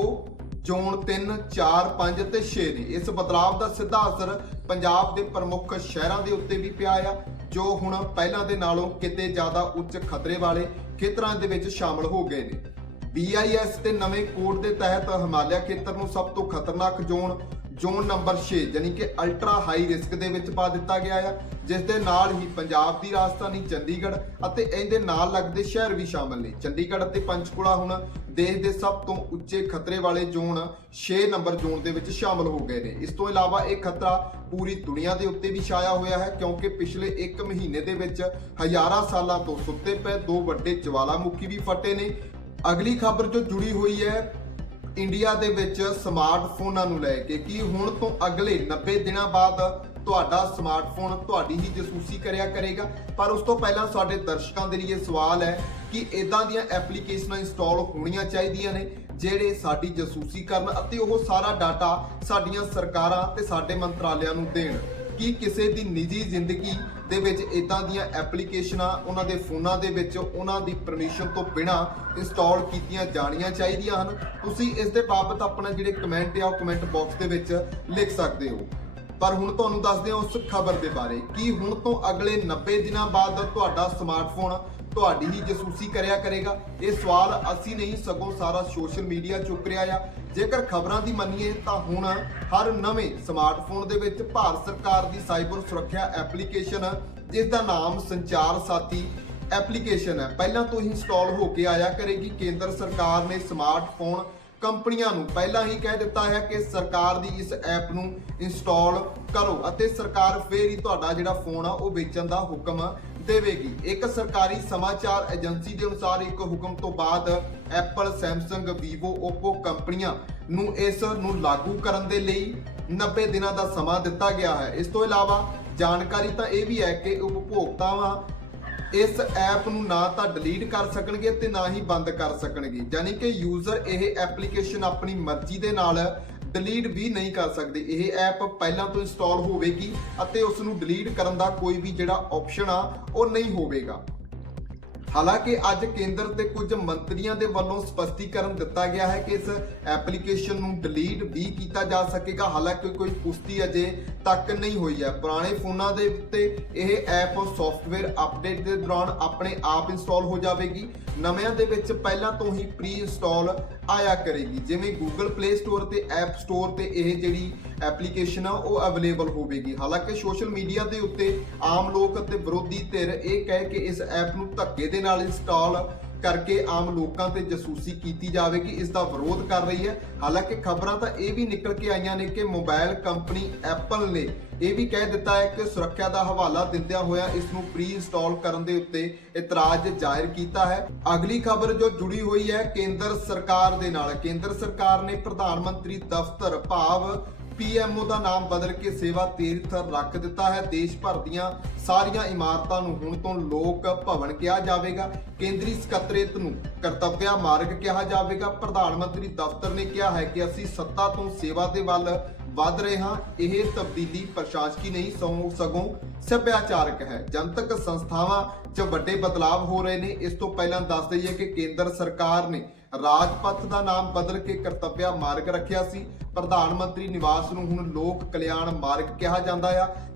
ਜ਼ੋਨ 3 4 5 ਤੇ 6 ਨੇ। ਇਸ ਬਦਲਾਵ ਦਾ ਸਿੱਧਾ ਅਸਰ ਪੰਜਾਬ ਦੇ ਪ੍ਰਮੁੱਖ ਸ਼ਹਿਰਾਂ ਦੇ ਉੱਤੇ ਵੀ ਪਿਆ ਆ, ਜੋ ਹੁਣ ਪਹਿਲਾਂ ਦੇ ਨਾਲੋਂ ਕਿਤੇ ਜ਼ਿਆਦਾ ਉੱਚ ਖਤਰੇ ਵਾਲੇ ਖੇਤਰਾਂ ਦੇ ਵਿੱਚ ਸ਼ਾਮਲ ਹੋ ਗਏ ਨੇ। BIS ਦੇ ਨਵੇਂ ਕੋਡ ਦੇ ਤਹਿਤ ਹਿਮਾਲਿਆ ਖੇਤਰ ਨੂੰ ਸਭ ਤੋਂ ਖਤਰਨਾਕ ਜ਼ੋਨ ਜ਼ੋਨ ਨੰਬਰ 6 ਯਾਨੀ ਕਿ ਅਲਟਰਾ ਹਾਈ ਰਿਸਕ ਦੇ ਵਿੱਚ ਪਾ ਦਿੱਤਾ ਗਿਆ ਆ, ਜਿਸ ਦੇ ਨਾਲ ਹੀ ਪੰਜਾਬ ਦੀ ਰਾਜਧਾਨੀ ਚੰਡੀਗੜ੍ਹ ਅਤੇ ਇਹਦੇ ਨਾਲ ਲੱਗਦੇ ਸ਼ਹਿਰ ਵੀ ਸ਼ਾਮਲ ਨੇ। ਚੰਡੀਗੜ੍ਹ ਅਤੇ ਪੰਚਕੂਲਾ ਹੁਣ ਦੇਸ਼ ਦੇ ਸਭ ਤੋਂ ਉੱਚੇ ਖਤਰੇ ਵਾਲੇ ਜ਼ੋਨ 6 ਨੰਬਰ ਜ਼ੋਨ ਦੇ ਵਿੱਚ ਸ਼ਾਮਲ ਹੋ ਗਏ ਨੇ। ਇਸ ਤੋਂ ਇਲਾਵਾ ਇਹ ਖਤਰਾ ਪੂਰੀ ਦੁਨੀਆ ਦੇ ਉੱਤੇ ਵੀ ਛਾਇਆ ਹੋਇਆ ਹੈ, ਕਿਉਂਕਿ ਪਿਛਲੇ 1 ਮਹੀਨੇ ਦੇ ਵਿੱਚ ਹਜ਼ਾਰਾਂ ਸਾਲਾਂ ਤੋਂ ਸੁੱਤੇ ਪਏ ਦੋ ਵੱਡੇ ਜਵਾਲਾਮੁਖੀ ਵੀ ਫਟੇ ਨੇ। ਅਗਲੀ ਖਬਰ ਜੋ ਜੁੜੀ ਹੋਈ ਹੈ ਇੰਡੀਆ ਦੇ ਵਿੱਚ ਸਮਾਰਟਫੋਨਾਂ ਨੂੰ ਲੈ ਕੇ ਕੀ ਹੁਣ ਤੋਂ ਅਗਲੇ 90 ਦਿਨਾਂ ਬਾਅਦ ਤੁਹਾਡਾ ਸਮਾਰਟਫੋਨ ਤੁਹਾਡੀ ਹੀ ਜਸੂਸੀ ਕਰਿਆ ਕਰੇਗਾ? ਪਰ ਉਸ ਤੋਂ ਪਹਿਲਾਂ ਸਾਡੇ ਦਰਸ਼ਕਾਂ ਦੇ ਲਈ ਇਹ ਸਵਾਲ ਹੈ ਕਿ ਇਦਾਂ ਦੀਆਂ ਐਪਲੀਕੇਸ਼ਨਾਂ ਇੰਸਟਾਲ ਹੋਣੀਆਂ ਚਾਹੀਦੀਆਂ ਨੇ, ਜਿਹੜੇ ਸਾਡੀ ਜਸੂਸੀ ਕਰਨ ਅਤੇ ਉਹ ਸਾਰਾ ਡਾਟਾ ਸਾਡੀਆਂ ਸਰਕਾਰਾਂ ਤੇ ਸਾਡੇ ਮੰਤਰਾਲਿਆਂ ਨੂੰ ਦੇਣ। ਕੀ ਕਿਸੇ ਦੀ ਨਿੱਜੀ ਜ਼ਿੰਦਗੀ ਦੇ ਵਿੱਚ ਇਦਾਂ ਦੀਆਂ ਐਪਲੀਕੇਸ਼ਨਾਂ ਉਹਨਾਂ ਦੇ ਫੋਨਾਂ ਦੇ ਵਿੱਚ ਉਹਨਾਂ ਦੀ ਪਰਮਿਸ਼ਨ ਤੋਂ ਬਿਨਾ ਇੰਸਟਾਲ ਕੀਤੀਆਂ ਜਾਣੀਆਂ ਚਾਹੀਦੀਆਂ ਹਨ। ਤੁਸੀਂ ਇਸ ਦੇ ਬਾਬਤ ਆਪਣਾ ਜਿਹੜੇ ਕਮੈਂਟ ਆ, ਉਹ ਕਮੈਂਟ ਬਾਕਸ ਦੇ ਵਿੱਚ ਲਿਖ ਸਕਦੇ ਹੋ। ਪਰ ਹੁਣ ਤੁਹਾਨੂੰ ਦੱਸਦੇ ਹਾਂ ਉਸ ਖਬਰ ਦੇ ਬਾਰੇ। ਕਿ ਹੁਣ ਤੋਂ ਅਗਲੇ 90 ਦਿਨਾਂ ਬਾਅਦ ਤੁਹਾਡਾ ਸਮਾਰਟਫੋਨ ਤੁਹਾਡੀ ਹੀ ਜਸੂਸੀ ਕਰਿਆ ਕਰੇਗਾ। ਇਹ ਸਵਾਲ ਅਸੀਂ ਨਹੀਂ, ਸਗੋਂ ਸਾਰਾ ਸੋਸ਼ਲ ਮੀਡੀਆ ਚੁੱਕ ਰਿਹਾ ਆ। ਜੇਕਰ ਖਬਰਾਂ ਦੀ ਮੰਨੀਏ ਤਾਂ ਹੁਣ ਹਰ ਨਵੇਂ ਸਮਾਰਟਫੋਨ ਦੇ ਵਿੱਚ ਭਾਰਤ ਸਰਕਾਰ ਦੀ ਸਾਈਬਰ ਸੁਰੱਖਿਆ ਐਪਲੀਕੇਸ਼ਨ, ਜਿਸ ਦਾ ਨਾਮ ਸੰਚਾਰ ਸਾਥੀ ਐਪਲੀਕੇਸ਼ਨ ਹੈ, ਪਹਿਲਾਂ ਤੋਂ ਹੀ ਇੰਸਟਾਲ ਹੋ ਕੇ ਆਇਆ ਕਰੇਗੀ। ਕੇਂਦਰ ਸਰਕਾਰ ਨੇ ਸਮਾਰਟਫੋਨ ਕੰਪਨੀਆਂ ਨੂੰ ਪਹਿਲਾਂ ਹੀ ਕਹਿ ਦਿੱਤਾ ਹੈ ਕਿ ਸਰਕਾਰ ਦੀ ਇਸ ਐਪ ਨੂੰ ਇੰਸਟਾਲ ਕਰੋ ਅਤੇ ਸਰਕਾਰ ਫੇਰ ਹੀ ਤੁਹਾਡਾ ਜਿਹੜਾ ਫੋਨ ਆ, ਉਹ ਵੇਚਣ ਦਾ ਹੁਕਮ ਦੇਵੇਗੀ। ਇੱਕ ਸਰਕਾਰੀ ਸਮਾਚਾਰ ਏਜੰਸੀ ਦੇ ਅਨੁਸਾਰ ਇੱਕ ਹੁਕਮ ਤੋਂ ਬਾਅਦ ਐਪਲ, ਸੈਮਸੰਗ, ਵੀਵੋ, ਓਪੋ ਕੰਪਨੀਆਂ ਨੂੰ ਇਸ ਨੂੰ ਲਾਗੂ ਕਰਨ ਦੇ ਲਈ 90 ਦਿਨਾਂ ਦਾ ਸਮਾਂ ਦਿੱਤਾ ਗਿਆ ਹੈ। ਇਸ ਤੋਂ ਇਲਾਵਾ ਜਾਣਕਾਰੀ ਤਾਂ ਇਹ ਵੀ ਹੈ ਕਿ ਉਪਭੋਗਤਾਵਾਂ ਇਸ ਐਪ ਨੂੰ ਨਾ ਤਾਂ ਡਿਲੀਟ ਕਰ ਸਕਣਗੇ ਤੇ ਨਾ ਹੀ ਬੰਦ ਕਰ ਸਕਣਗੇ। ਯਾਨੀ ਕਿ ਯੂਜ਼ਰ ਇਹ ਐਪਲੀਕੇਸ਼ਨ ਆਪਣੀ ਮਰਜ਼ੀ ਦੇ ਨਾਲ ਡਿਲੀਟ ਵੀ ਨਹੀਂ ਕਰ ਸਕਦੇ। ਇਹ ਐਪ ਪਹਿਲਾਂ ਤੋਂ ਇੰਸਟਾਲ ਹੋਵੇਗੀ ਅਤੇ ਉਸ ਨੂੰ ਡਿਲੀਟ ਕਰਨ ਦਾ ਕੋਈ ਵੀ ਜਿਹੜਾ ਆਪਸ਼ਨ ਆ, ਉਹ ਨਹੀਂ ਹੋਵੇਗਾ। ਹਾਲਾਂਕਿ ਅੱਜ ਕੇਂਦਰ ਤੇ ਕੁਝ ਮੰਤਰੀਆਂ ਦੇ ਵੱਲੋਂ ਸਪਸ਼ਟੀਕਰਨ ਦਿੱਤਾ ਗਿਆ ਹੈ ਕਿ ਇਸ ਐਪਲੀਕੇਸ਼ਨ ਨੂੰ ਡਿਲੀਟ ਵੀ ਕੀਤਾ ਜਾ ਸਕੇਗਾ। ਹਾਲਾਂਕਿ ਕੋਈ ਪੁਸ਼ਟੀ ਅਜੇ ਤੱਕ ਨਹੀਂ ਹੋਈ ਹੈ। ਪੁਰਾਣੇ ਫੋਨਾਂ ਦੇ ਉੱਤੇ ਇਹ ਐਪ ਸੌਫਟਵੇਅਰ ਅਪਡੇਟ ਦੇ ਦੌਰਾਨ ਆਪਣੇ ਆਪ ਇੰਸਟਾਲ ਹੋ ਜਾਵੇਗੀ। ਨਵਿਆਂ ਦੇ ਵਿੱਚ ਪਹਿਲਾਂ ਤੋਂ ਹੀ ਪ੍ਰੀ ਇੰਸਟਾਲ ਆਇਆ ਕਰੇਗੀ। ਜਿਵੇਂ Google Play Store ਤੇ App Store ਤੇ ਇਹ ਜਿਹੜੀ ਐਪਲੀਕੇਸ਼ਨ ਆ, ਉਹ ਅਵੇਲੇਬਲ ਹੋਵੇਗੀ। ਹਾਲਾਂਕਿ ਸੋਸ਼ਲ ਮੀਡੀਆ ਦੇ ਉੱਤੇ ਆਮ ਲੋਕ ਅਤੇ ਵਿਰੋਧੀ ਧਿਰ ਇਹ ਕਹਿ ਕੇ ਇਸ ਐਪ ਨੂੰ ਧੱਕੇ ਦੇ ਨਾਲ ਇੰਸਟਾਲ ਕਰਕੇ ਆਮ ਲੋਕਾਂ ਤੇ ਜਸੂਸੀ ਕੀਤੀ ਜਾਵੇਗੀ ਇਸ ਦਾ ਵਿਰੋਧ ਕਰ ਰਹੀ ਹੈ। ਹਾਲਾਂਕਿ ਖਬਰਾਂ ਤਾਂ ਇਹ ਵੀ ਨਿਕਲ ਕੇ ਆਈਆਂ ਨੇ ਕਿ ਮੋਬਾਈਲ ਕੰਪਨੀ ਐਪਲ ਨੇ ਇਹ ਵੀ ਕਹਿ ਦਿੱਤਾ ਹੈ ਕਿ ਸੁਰੱਖਿਆ ਦਾ ਹਵਾਲਾ ਦਿੰਦਿਆਂ ਹੋਇਆ ਇਸ ਨੂੰ ਪ੍ਰੀ ਇੰਸਟਾਲ ਕਰਨ ਦੇ ਉੱਤੇ ਇਤਰਾਜ਼ ਜ਼ਾਹਿਰ ਕੀਤਾ ਹੈ। ਅਗਲੀ ਖਬਰ ਜੋ ਜੁੜੀ ਹੋਈ ਹੈ, ਕੇਂਦਰ ਸਰਕਾਰ ਦੇ ਨਾਲ। ਕੇਂਦਰ ਸਰਕਾਰ ਨੇ ਪ੍ਰਧਾਨ ਮੰਤਰੀ ਦਫ਼ਤਰ ਭਾਵ ਪੀਐਮਓ ਦਾ ਨਾਮ ਬਦਲ ਕੇ ਸੇਵਾ ਤੀਰਥ ਰੱਖ ਦਿੱਤਾ ਹੈ। ਦੇਸ਼ ਭਰ ਦੀਆਂ ਸਾਰੀਆਂ ਇਮਾਰਤਾਂ ਨੂੰ ਹੁਣ ਤੋਂ ਲੋਕ ਭਵਨ ਕਿਹਾ ਜਾਵੇਗਾ। ਕੇਂਦਰੀ ਸਕੱਤਰੇਤ ਨੂੰ ਕਰਤੱਵਿਆ ਮਾਰਗ ਕਿਹਾ ਜਾਵੇਗਾ। ਪ੍ਰਧਾਨ ਮੰਤਰੀ ਦਫ਼ਤਰ ਨੇ ਕਿਹਾ ਹੈ ਕਿ ਅਸੀਂ ਸੱਤਾ ਤੋਂ ਸੇਵਾ ਦੇ ਵੱਲ ਵੱਧ ਰਹੇ ਹਾਂ। ਇਹ ਤਬਦੀਲੀ ਪ੍ਰਸ਼ਾਸਕੀ ਨਹੀਂ, ਸਗੋਂ ਸਗੋਂ ਸੱਭਿਆਚਾਰਕ ਹੈ। ਜਨਤਕ ਸੰਸਥਾਵਾਂ 'ਚ ਵੱਡੇ ਬਦਲਾਅ ਹੋ ਰਹੇ ਨੇ। ਇਸ ਤੋਂ ਪਹਿਲਾਂ ਦੱਸ ਦਈਏ ਕਿ ਕੇਂਦਰ ਸਰਕਾਰ ਨੇ ਰਾਜਪਥ ਦਾ ਨਾਮ ਬਦਲ ਕੇ ਕਰਤੱਵਿਆ ਮਾਰਗ ਰੱਖਿਆ ਸੀ। ਪ੍ਰਧਾਨ ਮੰਤਰੀ ਨਿਵਾਸ ਨੂੰ ਹੁਣ ਲੋਕ ਕਲਿਆਣ ਮਾਰਗ ਕਿਹਾ ਜਾਂਦਾ ਆ।